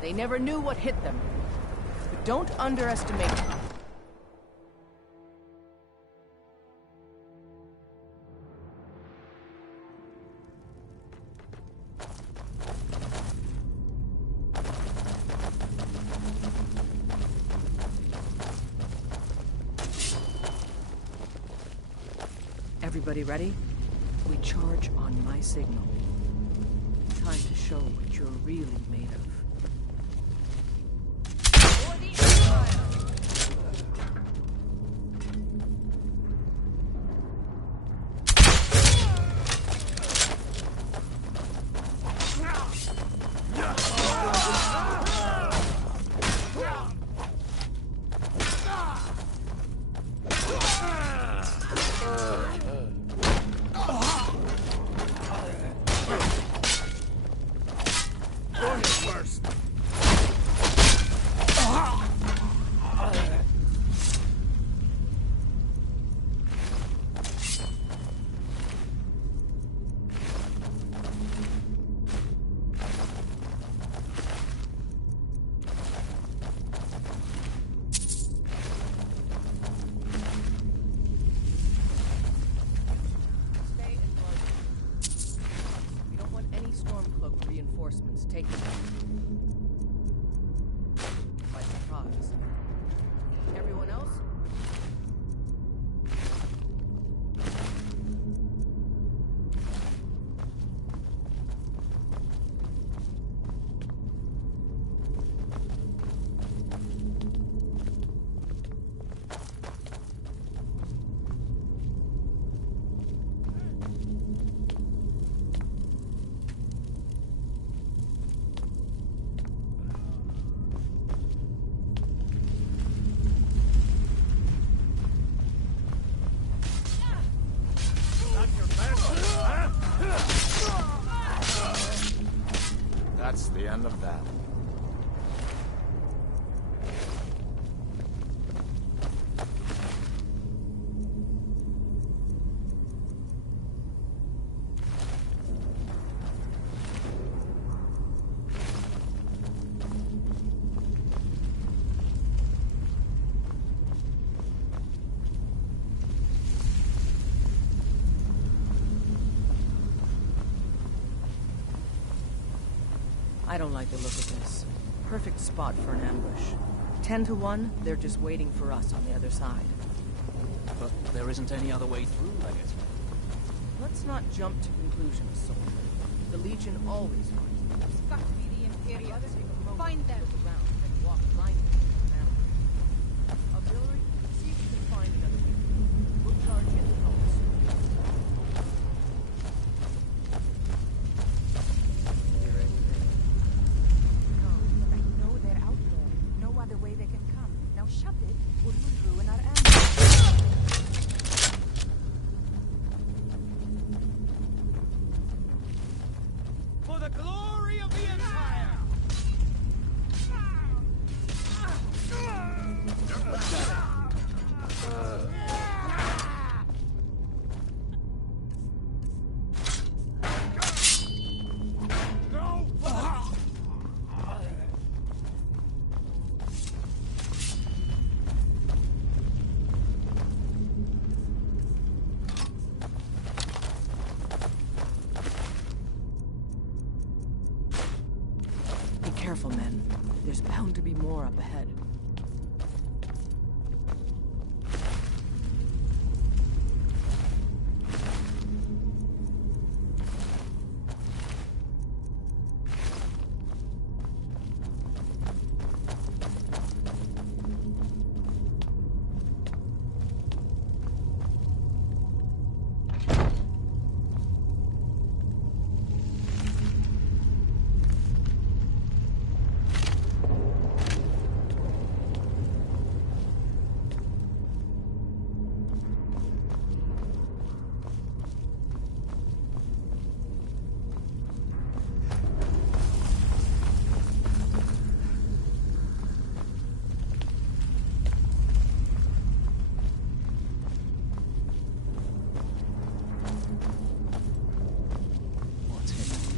They never knew what hit them. But don't underestimate them. Everybody ready? We charge on my signal. Time to show what you're really made of. Reinforcements taken by surprise. Everyone else? That's the end of that. I don't like the look of this. Perfect spot for an ambush. 10 to 1, they're just waiting for us on the other side. But there isn't any other way through, I guess. Let's not jump to conclusions, soldier. The Legion always finds them. It's got to be the Imperial. Find them. Around and walk blindly into the mountain. Auxiliary, see if you can find another way through. We'll charge in the house. No, but I know they're out there. No other way they can come. Now shut it, or you'll ruin our ambush. For the glory of the Empire! Be careful, men. There's bound to be more up ahead.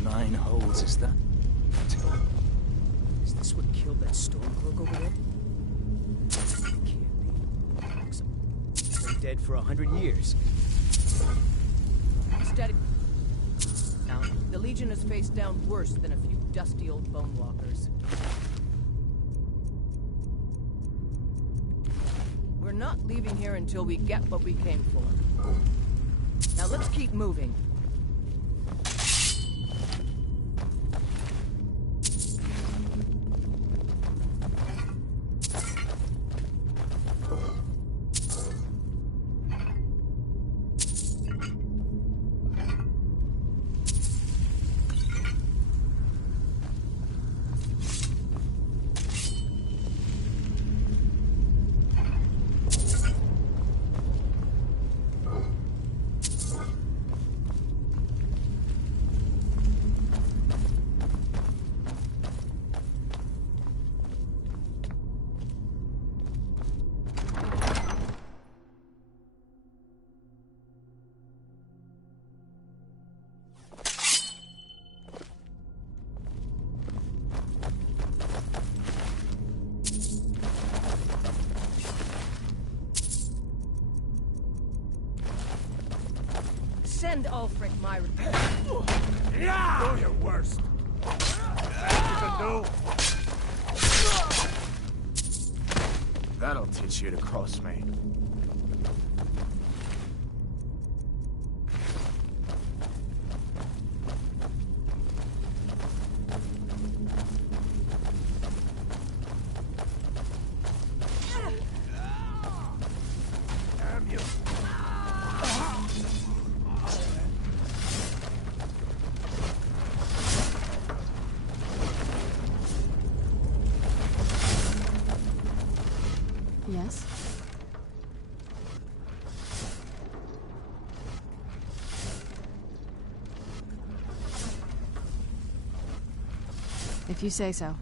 Nine holes, is that? Is this what killed that Stormcloak over there? Can't be. Been dead for 100 years. Steady. Now, the Legion is face down worse than a few dusty old bone walkers. We're not leaving here until we get what we came for. Now let's keep moving. Send Ulfric my repair. Yeah! Do your worst. You can do. That'll teach you to cross me. Damn you. Yes? If you say so.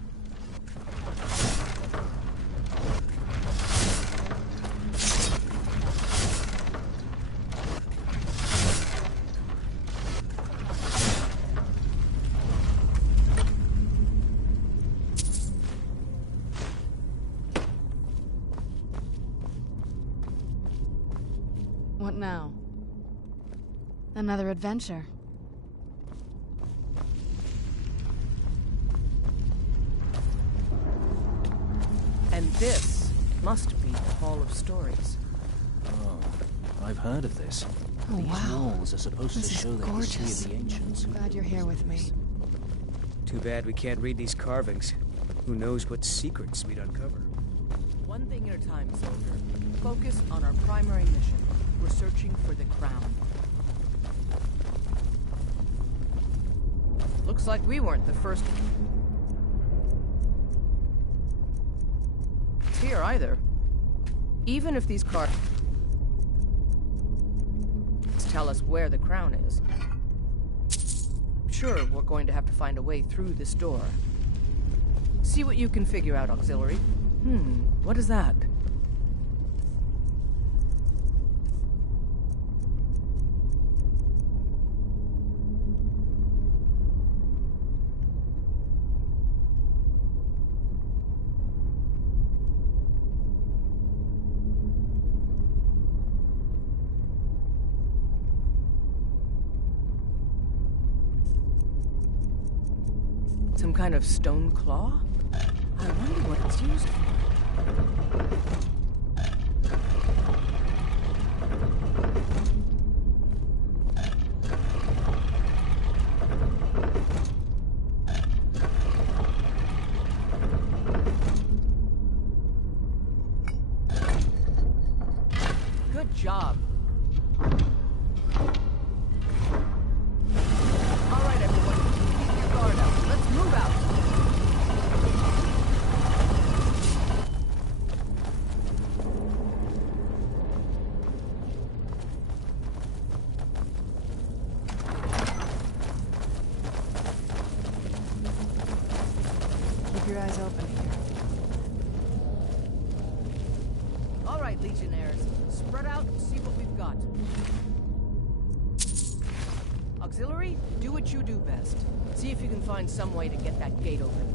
What now? Another adventure. This must be the Hall of Stories. Oh, I've heard of this. Oh, These wow. walls are supposed This to is show the history gorgeous. of the ancients. Glad you're here with me. Too bad we can't read these carvings. Who knows what secrets we'd uncover. One thing at a time, soldier. Focus on our primary mission. We're searching for the crown. Looks like we weren't the first here either. Even if these cards tell us where the crown is, I'm sure we're going to have to find a way through this door. See what you can figure out, Auxiliary. What is that? Some kind of stone claw? I wonder what it's used for. Good job. All right, everyone. Keep your guard up. Let's move out. Keep your eyes open here. All right, Legionnaires. Spread out and see what we've got. Auxiliary, do what you do best. See if you can find some way to get that gate open.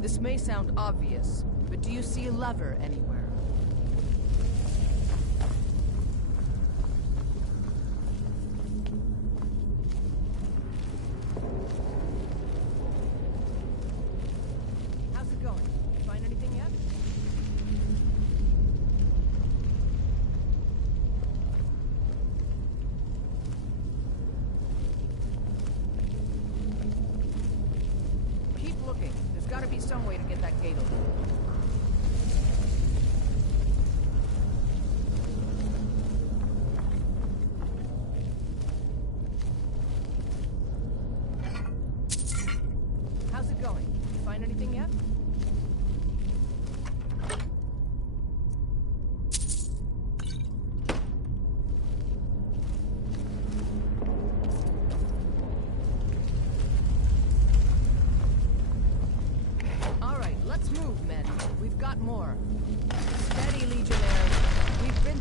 This may sound obvious, but do you see a lever anywhere? How's it going? Find anything yet? Keep looking. There's got to be some way to get that gate open. How's it going? Find anything yet? All right, let's move, men. We've got more. Steady, Legionnaires. We've been...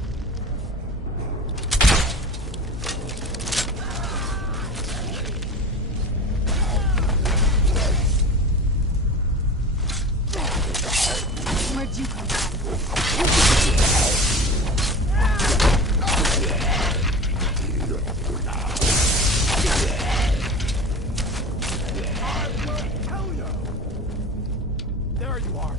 Where'd you come from? There you are.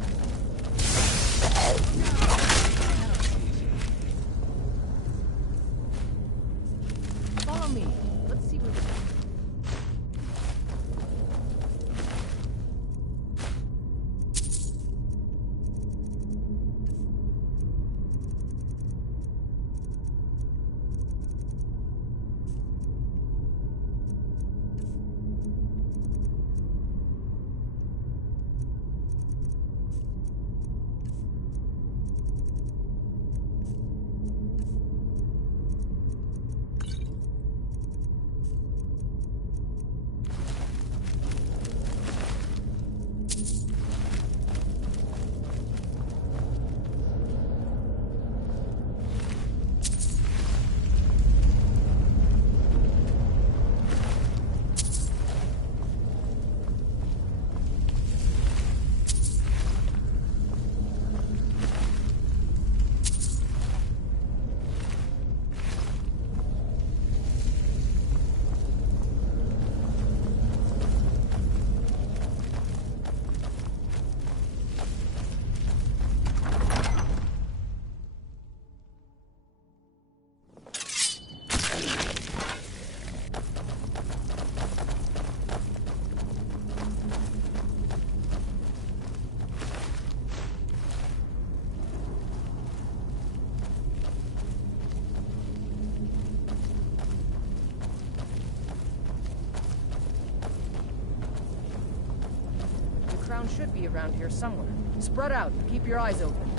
crown should be around here somewhere. Spread out and keep your eyes open.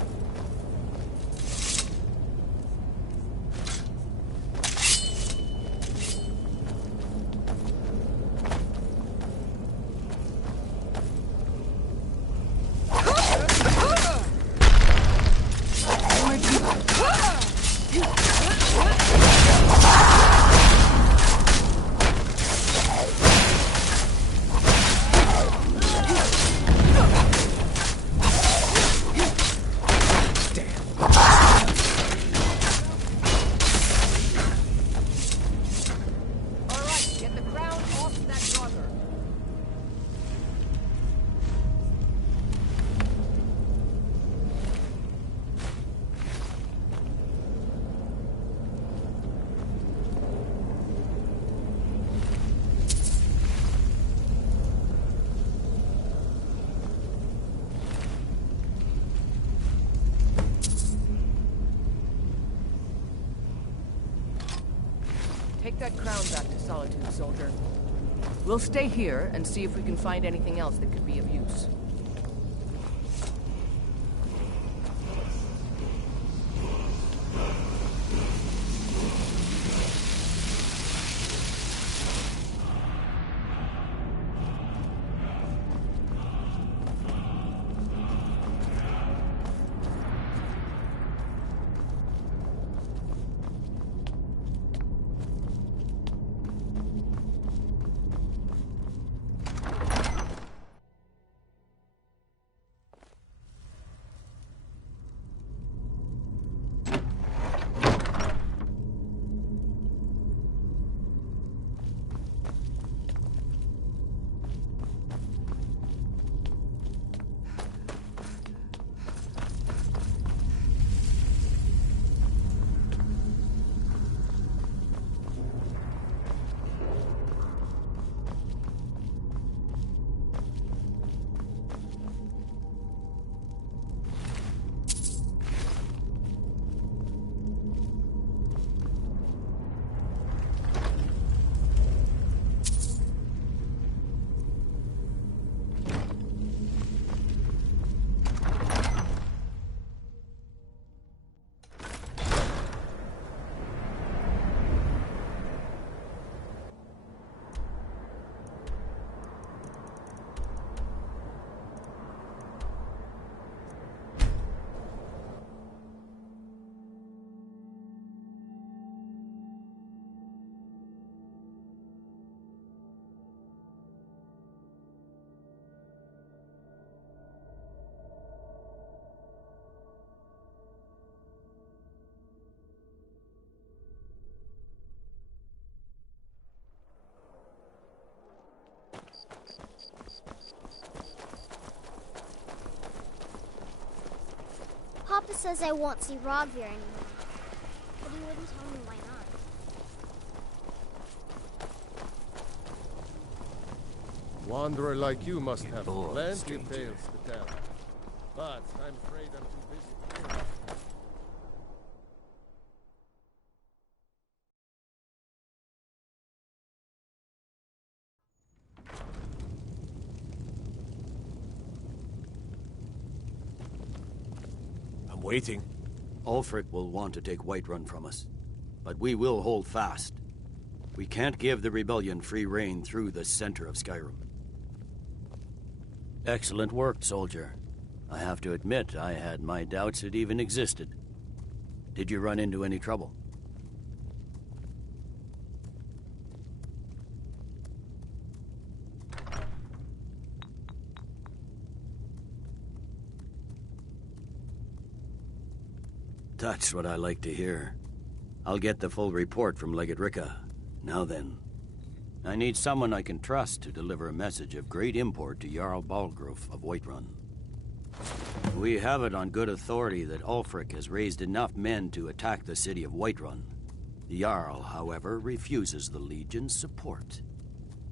Take that crown back to Solitude, soldier. We'll stay here and see if we can find anything else that could be of use. Papa says I won't see Rogvir anymore, but he wouldn't tell me why not. Wanderer like you must have plenty of tales to tell. But I'm afraid I'm too busy. I'm waiting. Ulfric will want to take Whiterun from us, but we will hold fast. We can't give the rebellion free rein through the center of Skyrim. Excellent work, soldier. I have to admit, I had my doubts it even existed. Did you run into any trouble? That's what I like to hear. I'll get the full report from Legate Ricca. Now then, I need someone I can trust to deliver a message of great import to Jarl Balgrove of Whiterun. We have it on good authority that Ulfric has raised enough men to attack the city of Whiterun. The Jarl, however, refuses the Legion's support.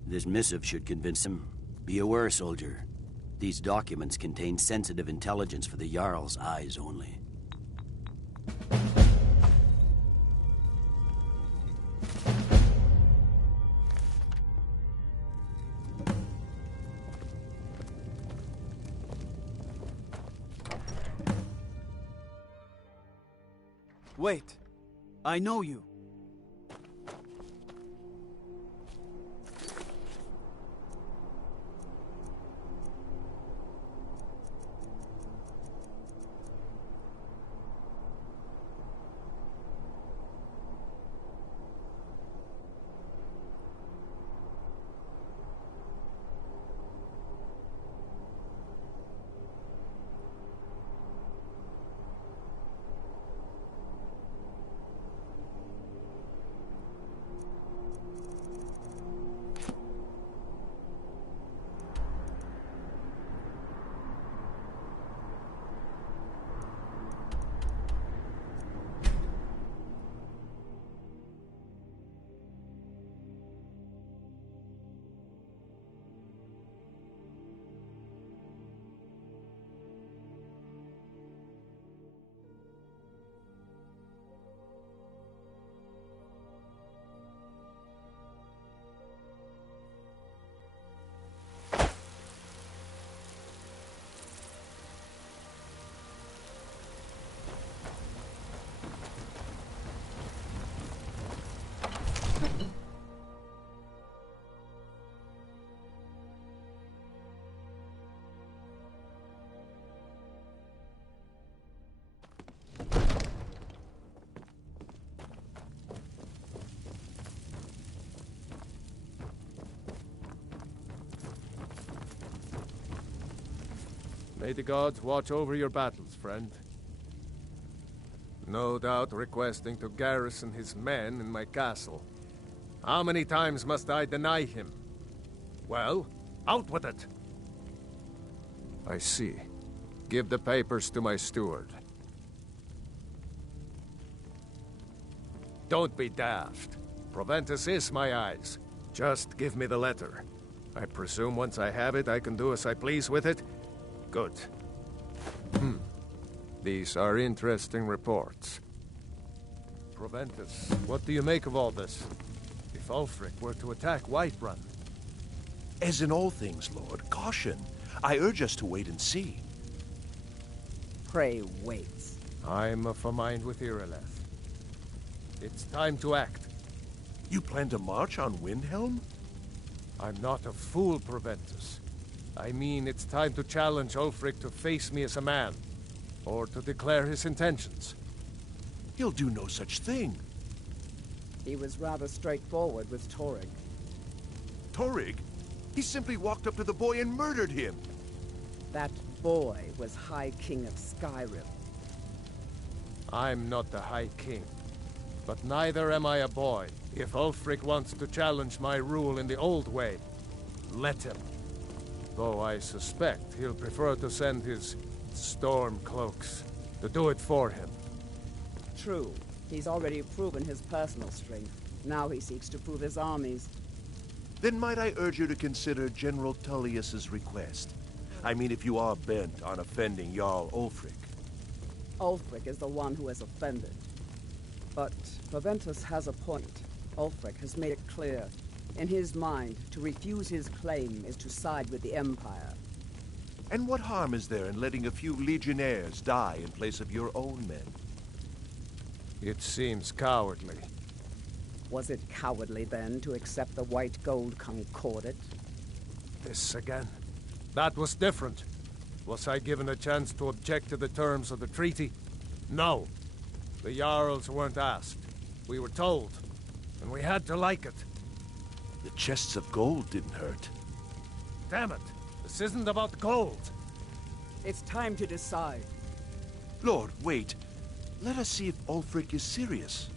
This missive should convince him. Be aware, soldier. These documents contain sensitive intelligence for the Jarl's eyes only. Wait. I know you. May the gods watch over your battles, friend. No doubt requesting to garrison his men in my castle. How many times must I deny him? Well, out with it! I see. Give the papers to my steward. Don't be daft. Proventus is my eyes. Just give me the letter. I presume once I have it, I can do as I please with it? Good. These are interesting reports. Proventus, what do you make of all this? If Ulfric were to attack Whiterun? As in all things, Lord, caution. I urge us to wait and see. Pray wait. I'm of a mind with Irileth. It's time to act. You plan to march on Windhelm? I'm not a fool, Proventus. I mean, it's time to challenge Ulfric to face me as a man, or to declare his intentions. He'll do no such thing. He was rather straightforward with Torrig. Torrig? He simply walked up to the boy and murdered him. That boy was High King of Skyrim. I'm not the High King, but neither am I a boy. If Ulfric wants to challenge my rule in the old way, let him. Though I suspect he'll prefer to send his storm cloaks to do it for him. True. He's already proven his personal strength. Now he seeks to prove his armies. Then might I urge you to consider General Tullius's request? I mean, if you are bent on offending Jarl Ulfric. Ulfric is the one who has offended. But Proventus has a point. Ulfric has made it clear. In his mind, to refuse his claim is to side with the Empire. And what harm is there in letting a few legionnaires die in place of your own men? It seems cowardly. Was it cowardly, then, to accept the white gold concordat? This again. That was different. Was I given a chance to object to the terms of the treaty? No. The Jarls weren't asked. We were told. And we had to like it. The chests of gold didn't hurt. Damn it! This isn't about gold! It's time to decide. Lord, wait. Let us see if Ulfric is serious.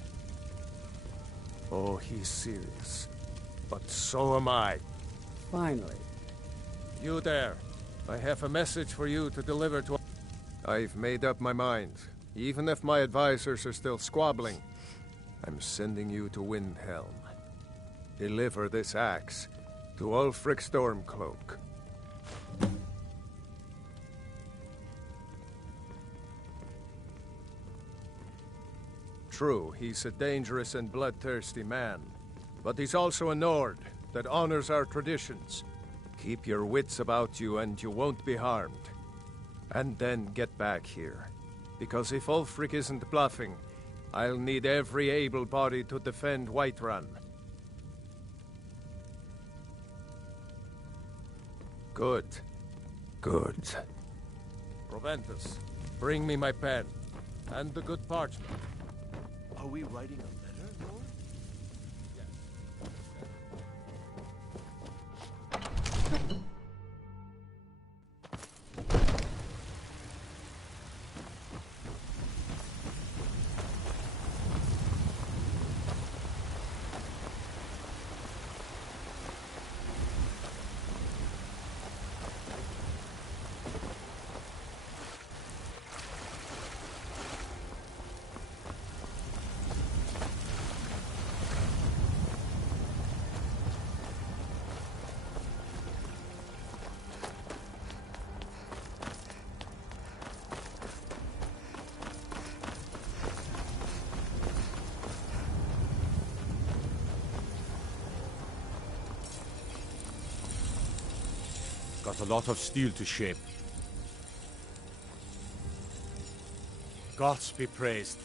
Oh, he's serious. But so am I. Finally. You there. I have a message for you to deliver to... I've made up my mind. Even if my advisors are still squabbling, I'm sending you to Windhelm. Deliver this axe to Ulfric Stormcloak. True, he's a dangerous and bloodthirsty man, but he's also a Nord that honors our traditions. Keep your wits about you and you won't be harmed. And then get back here. Because if Ulfric isn't bluffing, I'll need every able body to defend Whiterun. Good. Good. Proventus, bring me my pen. And the good parchment. Are we writing a letter, Lord? Got a lot of steel to shape. Gods be praised.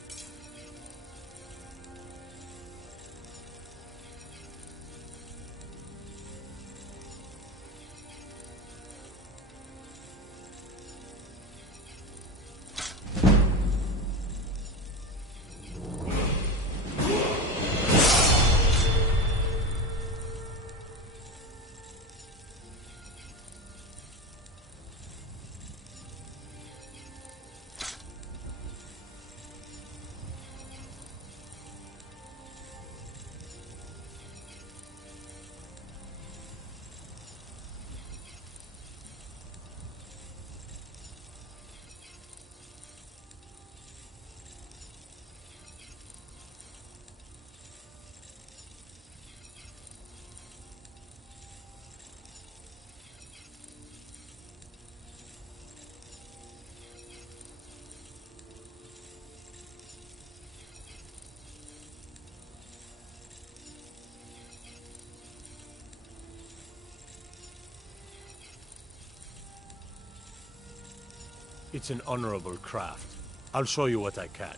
It's an honorable craft. I'll show you what I can.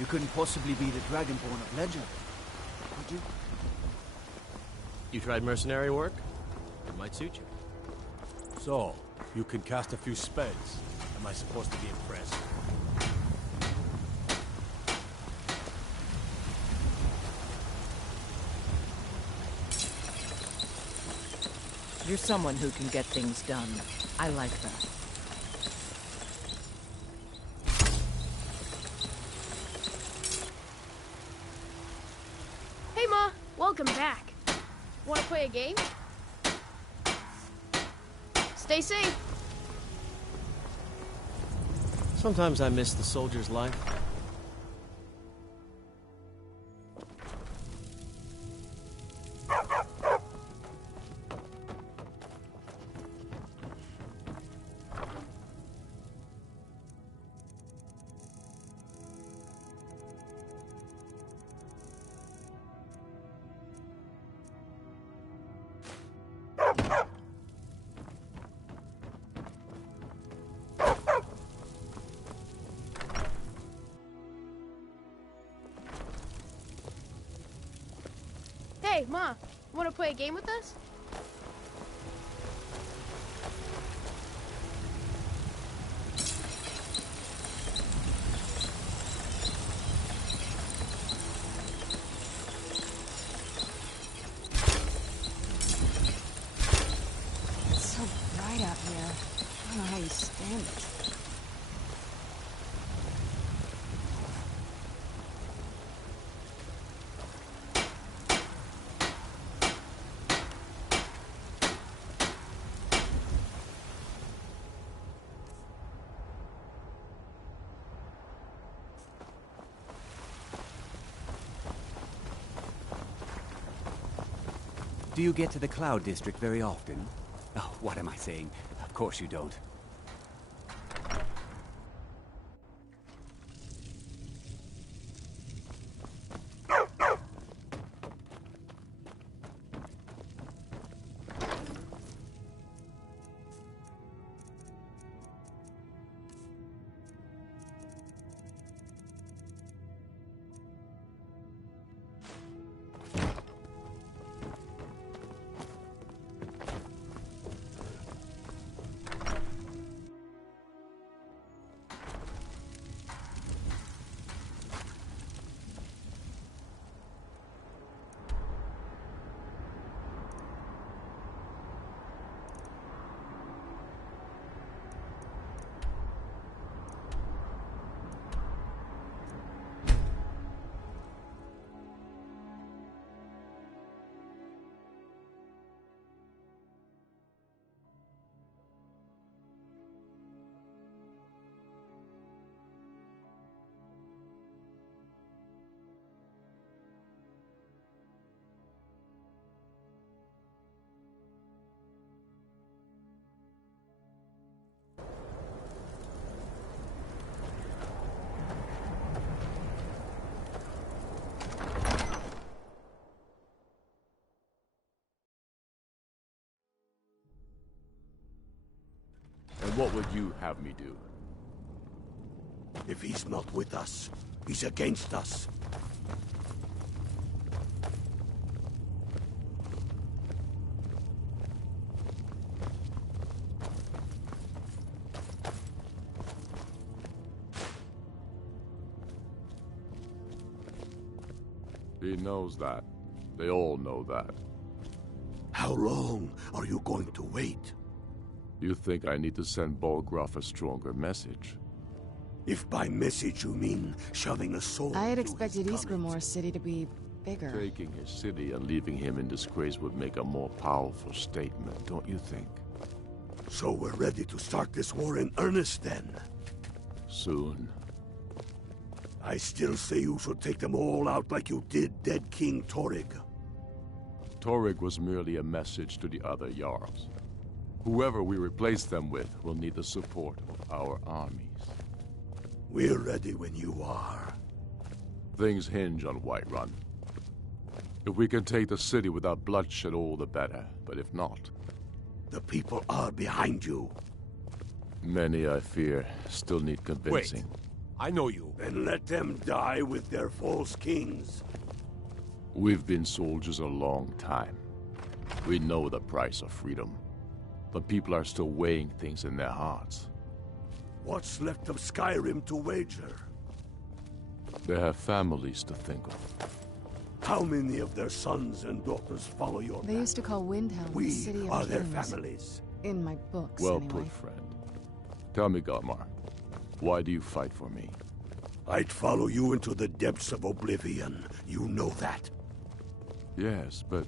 You couldn't possibly be the Dragonborn of legend, could you? You tried mercenary work? It might suit you. So, you can cast a few spells. Am I supposed to be impressed? You're someone who can get things done. I like that. Hey, Ma. Welcome back. Want to play a game? Stay safe. Sometimes I miss the soldier's life. Hey, Ma, want to play a game with us? It's so bright out here. I don't know how you stand it. Do you get to the Cloud District very often? Oh, what am I saying? Of course you don't. And what would you have me do? If he's not with us, he's against us. He knows that. They all know that. How long are you going to wait? You think I need to send Bolgraf a stronger message? If by message you mean shoving a sword I had through expected his East Grimoire City to be bigger. Taking his city and leaving him in disgrace would make a more powerful statement, don't you think? So we're ready to start this war in earnest then? Soon. I still say you should take them all out like you did dead King Torig. Torig was merely a message to the other Jarls. Whoever we replace them with will need the support of our armies. We're ready when you are. Things hinge on Whiterun. If we can take the city without bloodshed, all the better. But if not... The people are behind you. Many, I fear, still need convincing. Wait. I know you. Then let them die with their false kings. We've been soldiers a long time. We know the price of freedom. But people are still weighing things in their hearts. What's left of Skyrim to wager? They have families to think of. How many of their sons and daughters follow your They used to call Windhelm the City of are their Kings. families. In my books, Well anyway. put, friend. Tell me, Galmar, why do you fight for me? I'd follow you into the depths of oblivion. You know that. Yes, but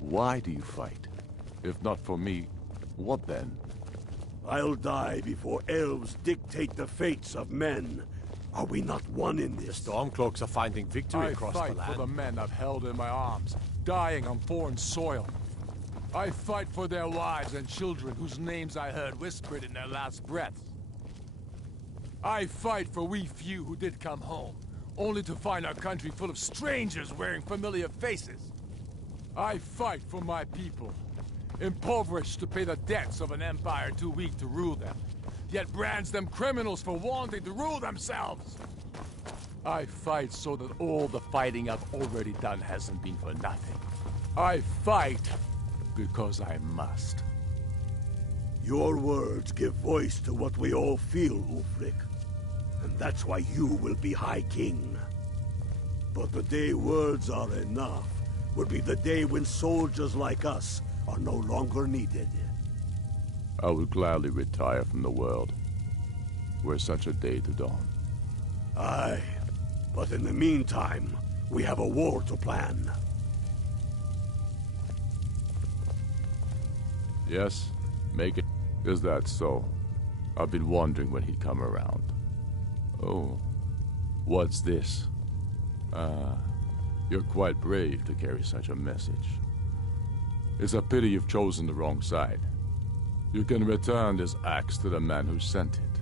why do you fight? If not for me, what then? I'll die before elves dictate the fates of men. Are we not one in this? The Stormcloaks are finding victory across the land. I fight for the men I've held in my arms, dying on foreign soil. I fight for their wives and children whose names I heard whispered in their last breaths. I fight for we few who did come home, only to find our country full of strangers wearing familiar faces. I fight for my people, impoverished to pay the debts of an empire too weak to rule them, yet brands them criminals for wanting to rule themselves. I fight so that all the fighting I've already done hasn't been for nothing. I fight because I must. Your words give voice to what we all feel, Ulfric. And that's why you will be High King. But the day words are enough will be the day when soldiers like us are no longer needed. I would gladly retire from the world, were such a day to dawn. Aye, but in the meantime, we have a war to plan. Yes, make it. Is that so? I've been wondering when he'd come around. Oh, what's this? You're quite brave to carry such a message. It's a pity you've chosen the wrong side. You can return this axe to the man who sent it,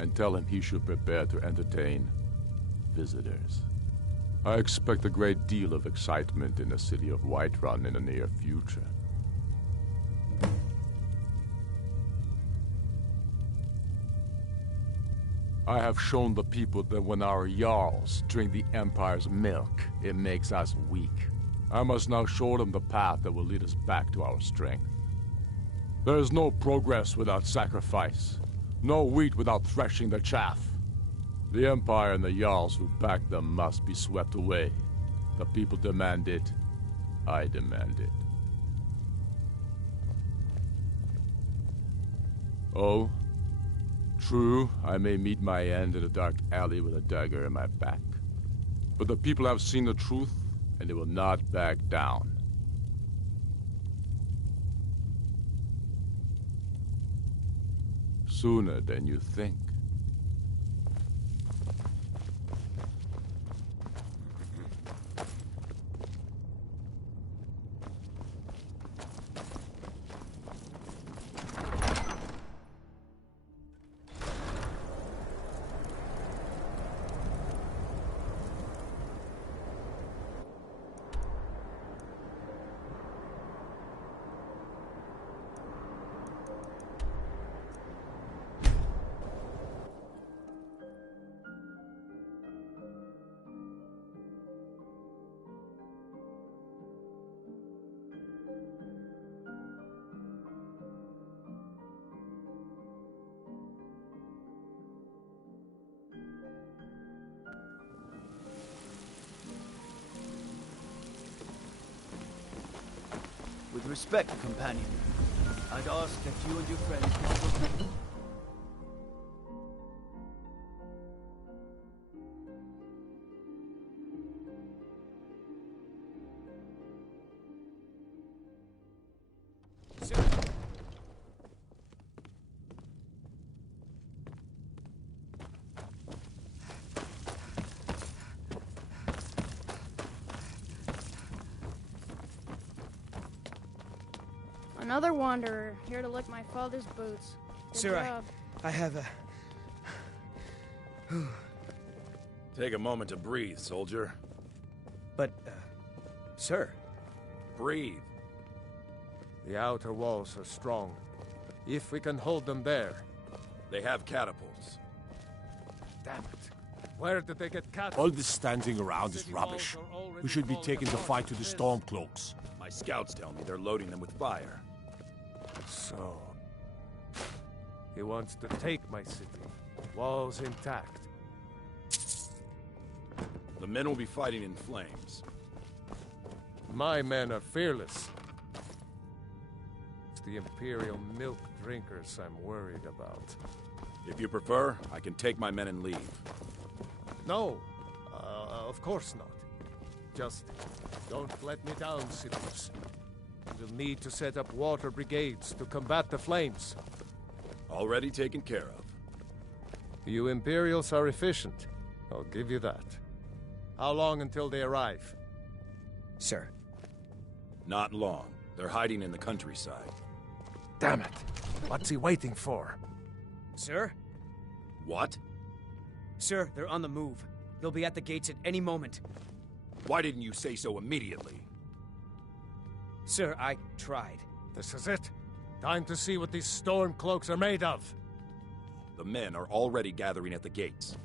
and tell him he should prepare to entertain visitors. I expect a great deal of excitement in the city of Whiterun in the near future. I have shown the people that when our Jarls drink the Empire's milk, it makes us weak. I must now show them the path that will lead us back to our strength. There is no progress without sacrifice, no wheat without threshing the chaff. The Empire and the Jarls who back them must be swept away. The people demand it, I demand it. Oh? True, I may meet my end in a dark alley with a dagger in my back. But the people have seen the truth, and they will not back down. Sooner than you think. With respect, companion, I'd ask that you and your friends not... Another wanderer, here to lick my father's boots. Good Sir, job. I have a... Take a moment to breathe, soldier. But, sir... Breathe. The outer walls are strong. If we can hold them there. They have catapults. Damn it. Where did they get catapults? All this standing around is rubbish. We should be taking the fight to the Stormcloaks. My scouts tell me they're loading them with fire. So... he wants to take my city. Walls intact. The men will be fighting in flames. My men are fearless. It's the Imperial milk drinkers I'm worried about. If you prefer, I can take my men and leave. No, of course not. Just don't let me down, citizens. We'll need to set up water brigades to combat the flames. Already taken care of. You Imperials are efficient. I'll give you that. How long until they arrive? Sir. Not long. They're hiding in the countryside. Damn it! What's he waiting for? Sir? What? Sir, they're on the move. They'll be at the gates at any moment. Why didn't you say so immediately? Sir, I tried. This is it. Time to see what these storm cloaks are made of. The men are already gathering at the gates.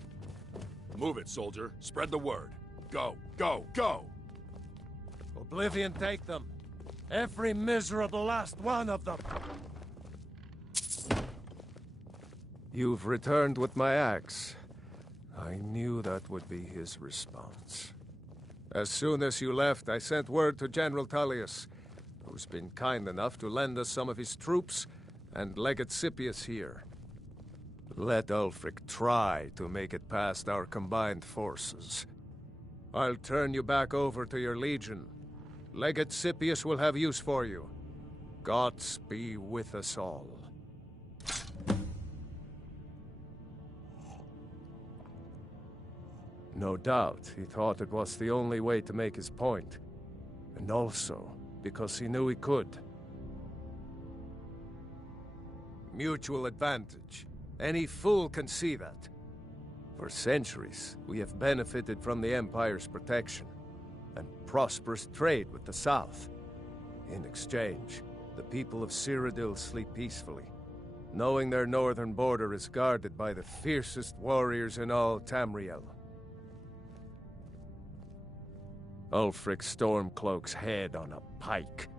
Move it, soldier. Spread the word. Go, go, go! Oblivion take them. Every miserable last one of them. You've returned with my axe. I knew that would be his response. As soon as you left, I sent word to General Tullius, who's been kind enough to lend us some of his troops, and Legate Scipius here. Let Ulfric try to make it past our combined forces. I'll turn you back over to your legion. Legate Scipius will have use for you. Gods be with us all. No doubt, he thought it was the only way to make his point. And also, because he knew he could. Mutual advantage. Any fool can see that. For centuries, we have benefited from the Empire's protection, and prosperous trade with the South. In exchange, the people of Cyrodiil sleep peacefully, knowing their northern border is guarded by the fiercest warriors in all Tamriel. Ulfric Stormcloak's head on a pike.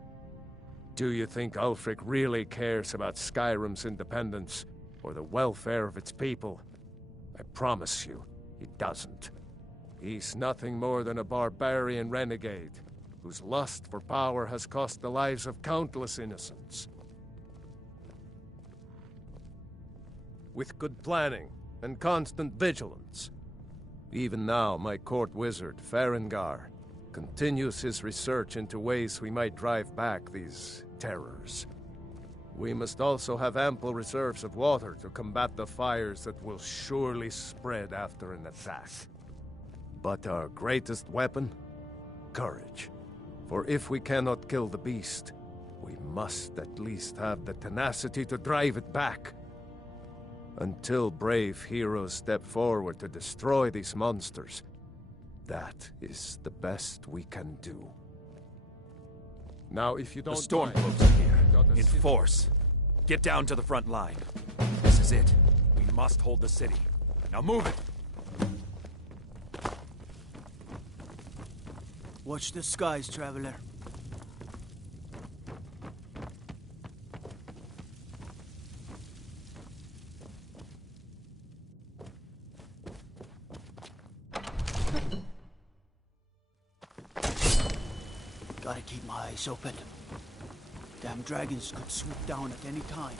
Do you think Ulfric really cares about Skyrim's independence, or the welfare of its people? I promise you, he doesn't. He's nothing more than a barbarian renegade, whose lust for power has cost the lives of countless innocents. With good planning and constant vigilance. Even now, my court wizard, Farengar, continues his research into ways we might drive back these terrors. We must also have ample reserves of water to combat the fires that will surely spread after an attack. But our greatest weapon? Courage. For if we cannot kill the beast, we must at least have the tenacity to drive it back. Until brave heroes step forward to destroy these monsters, that is the best we can do. Now, if you don't... The Stormcloaks are here, in force. Get down to the front line. This is it. We must hold the city. Now move it! Watch the skies, traveler. Gotta keep my eyes open. Damn dragons could swoop down at any time.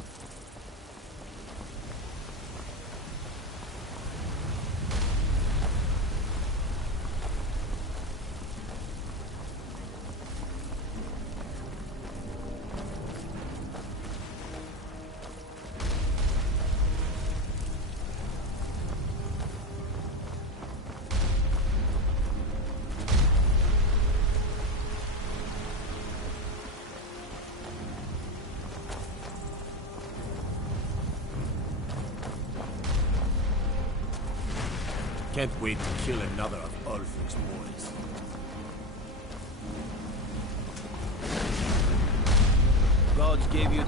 Can't wait to kill another of Ulfric's boys. Gods gave you...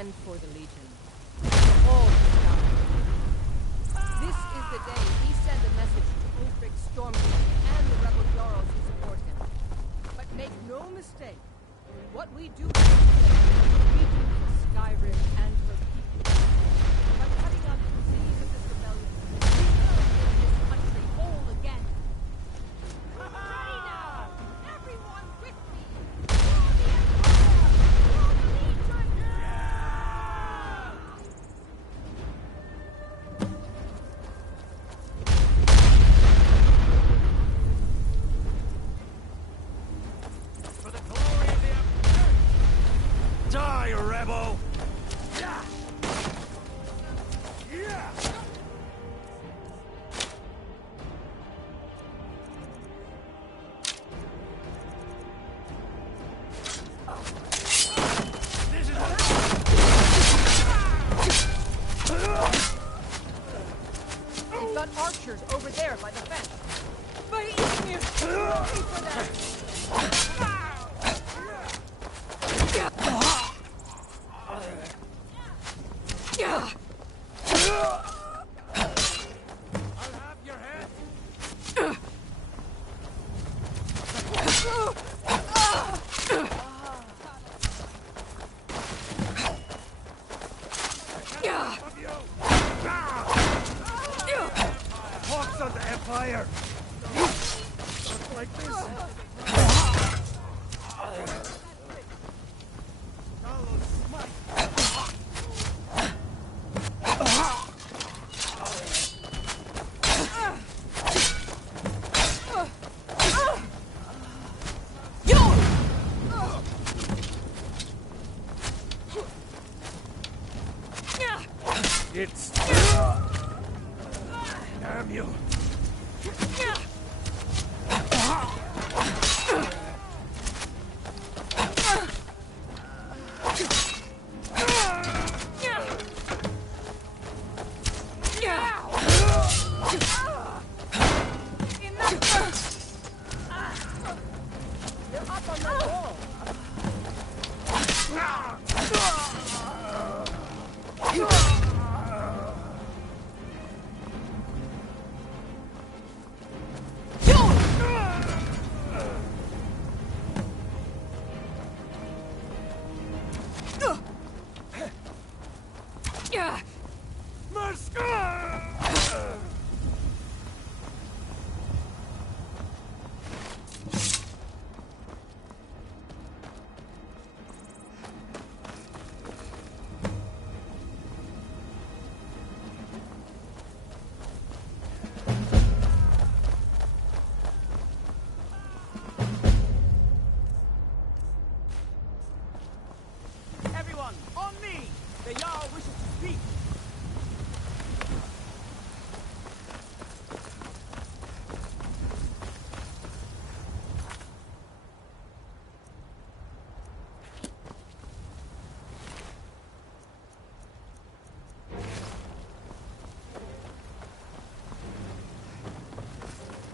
and for the Legion. All Skyrim. This is the day we send a message to Ulfric Stormwind and the rebel Jarls who support him. But make no mistake, what we do for Skyrim and her people. By cutting out the disease of this rebellion, we will make this country whole again. Ready now! Everyone with me! For the Empire! For the Legion! For the glory of the Empire! Die, rebel! Yeah! Yeah! We've got archers over there by the fence. By Izmir! Ready for them! Hawks on the Empire! Not like this! It's... Damn you! They're up on the wall! Everyone, on me! The Jarl wishes to speak!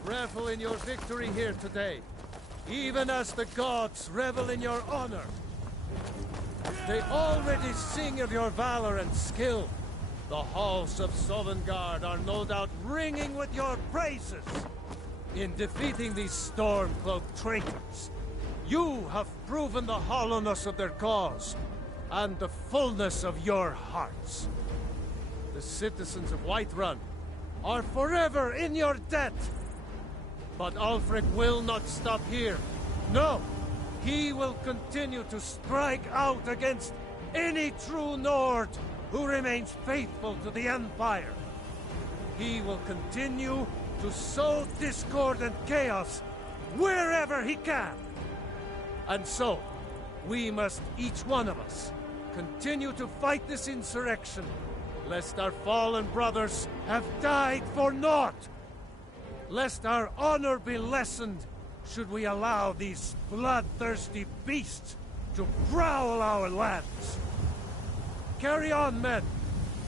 Revel in your victory here today, even as the gods revel in your honor. They already sing of your valor and skill. The halls of Sovngarde are no doubt ringing with your praises. In defeating these storm-cloaked traitors, you have proven the hollowness of their cause and the fullness of your hearts. The citizens of Whiterun are forever in your debt. But Ulfric will not stop here. No! He will continue to strike out against any true Nord who remains faithful to the Empire. He will continue to sow discord and chaos wherever he can. And so, we must, each one of us, continue to fight this insurrection, lest our fallen brothers have died for naught. Lest our honor be lessened should we allow these bloodthirsty beasts to prowl our lands. Carry on, men.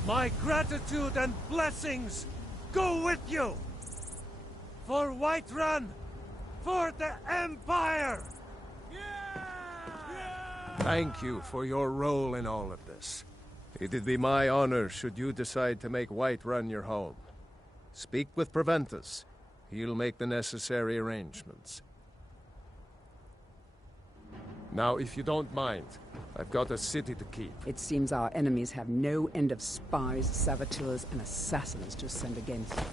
My gratitude and blessings go with you. For Whiterun, for the Empire! Thank you for your role in all of this. It'd be my honor should you decide to make Whiterun your home. Speak with Preventus. He'll make the necessary arrangements. Now, if you don't mind, I've got a city to keep. It seems our enemies have no end of spies, saboteurs, and assassins to send against us.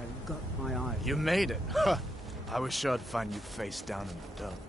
I've got my eyes. You made it. I was sure to find you face down in the dump.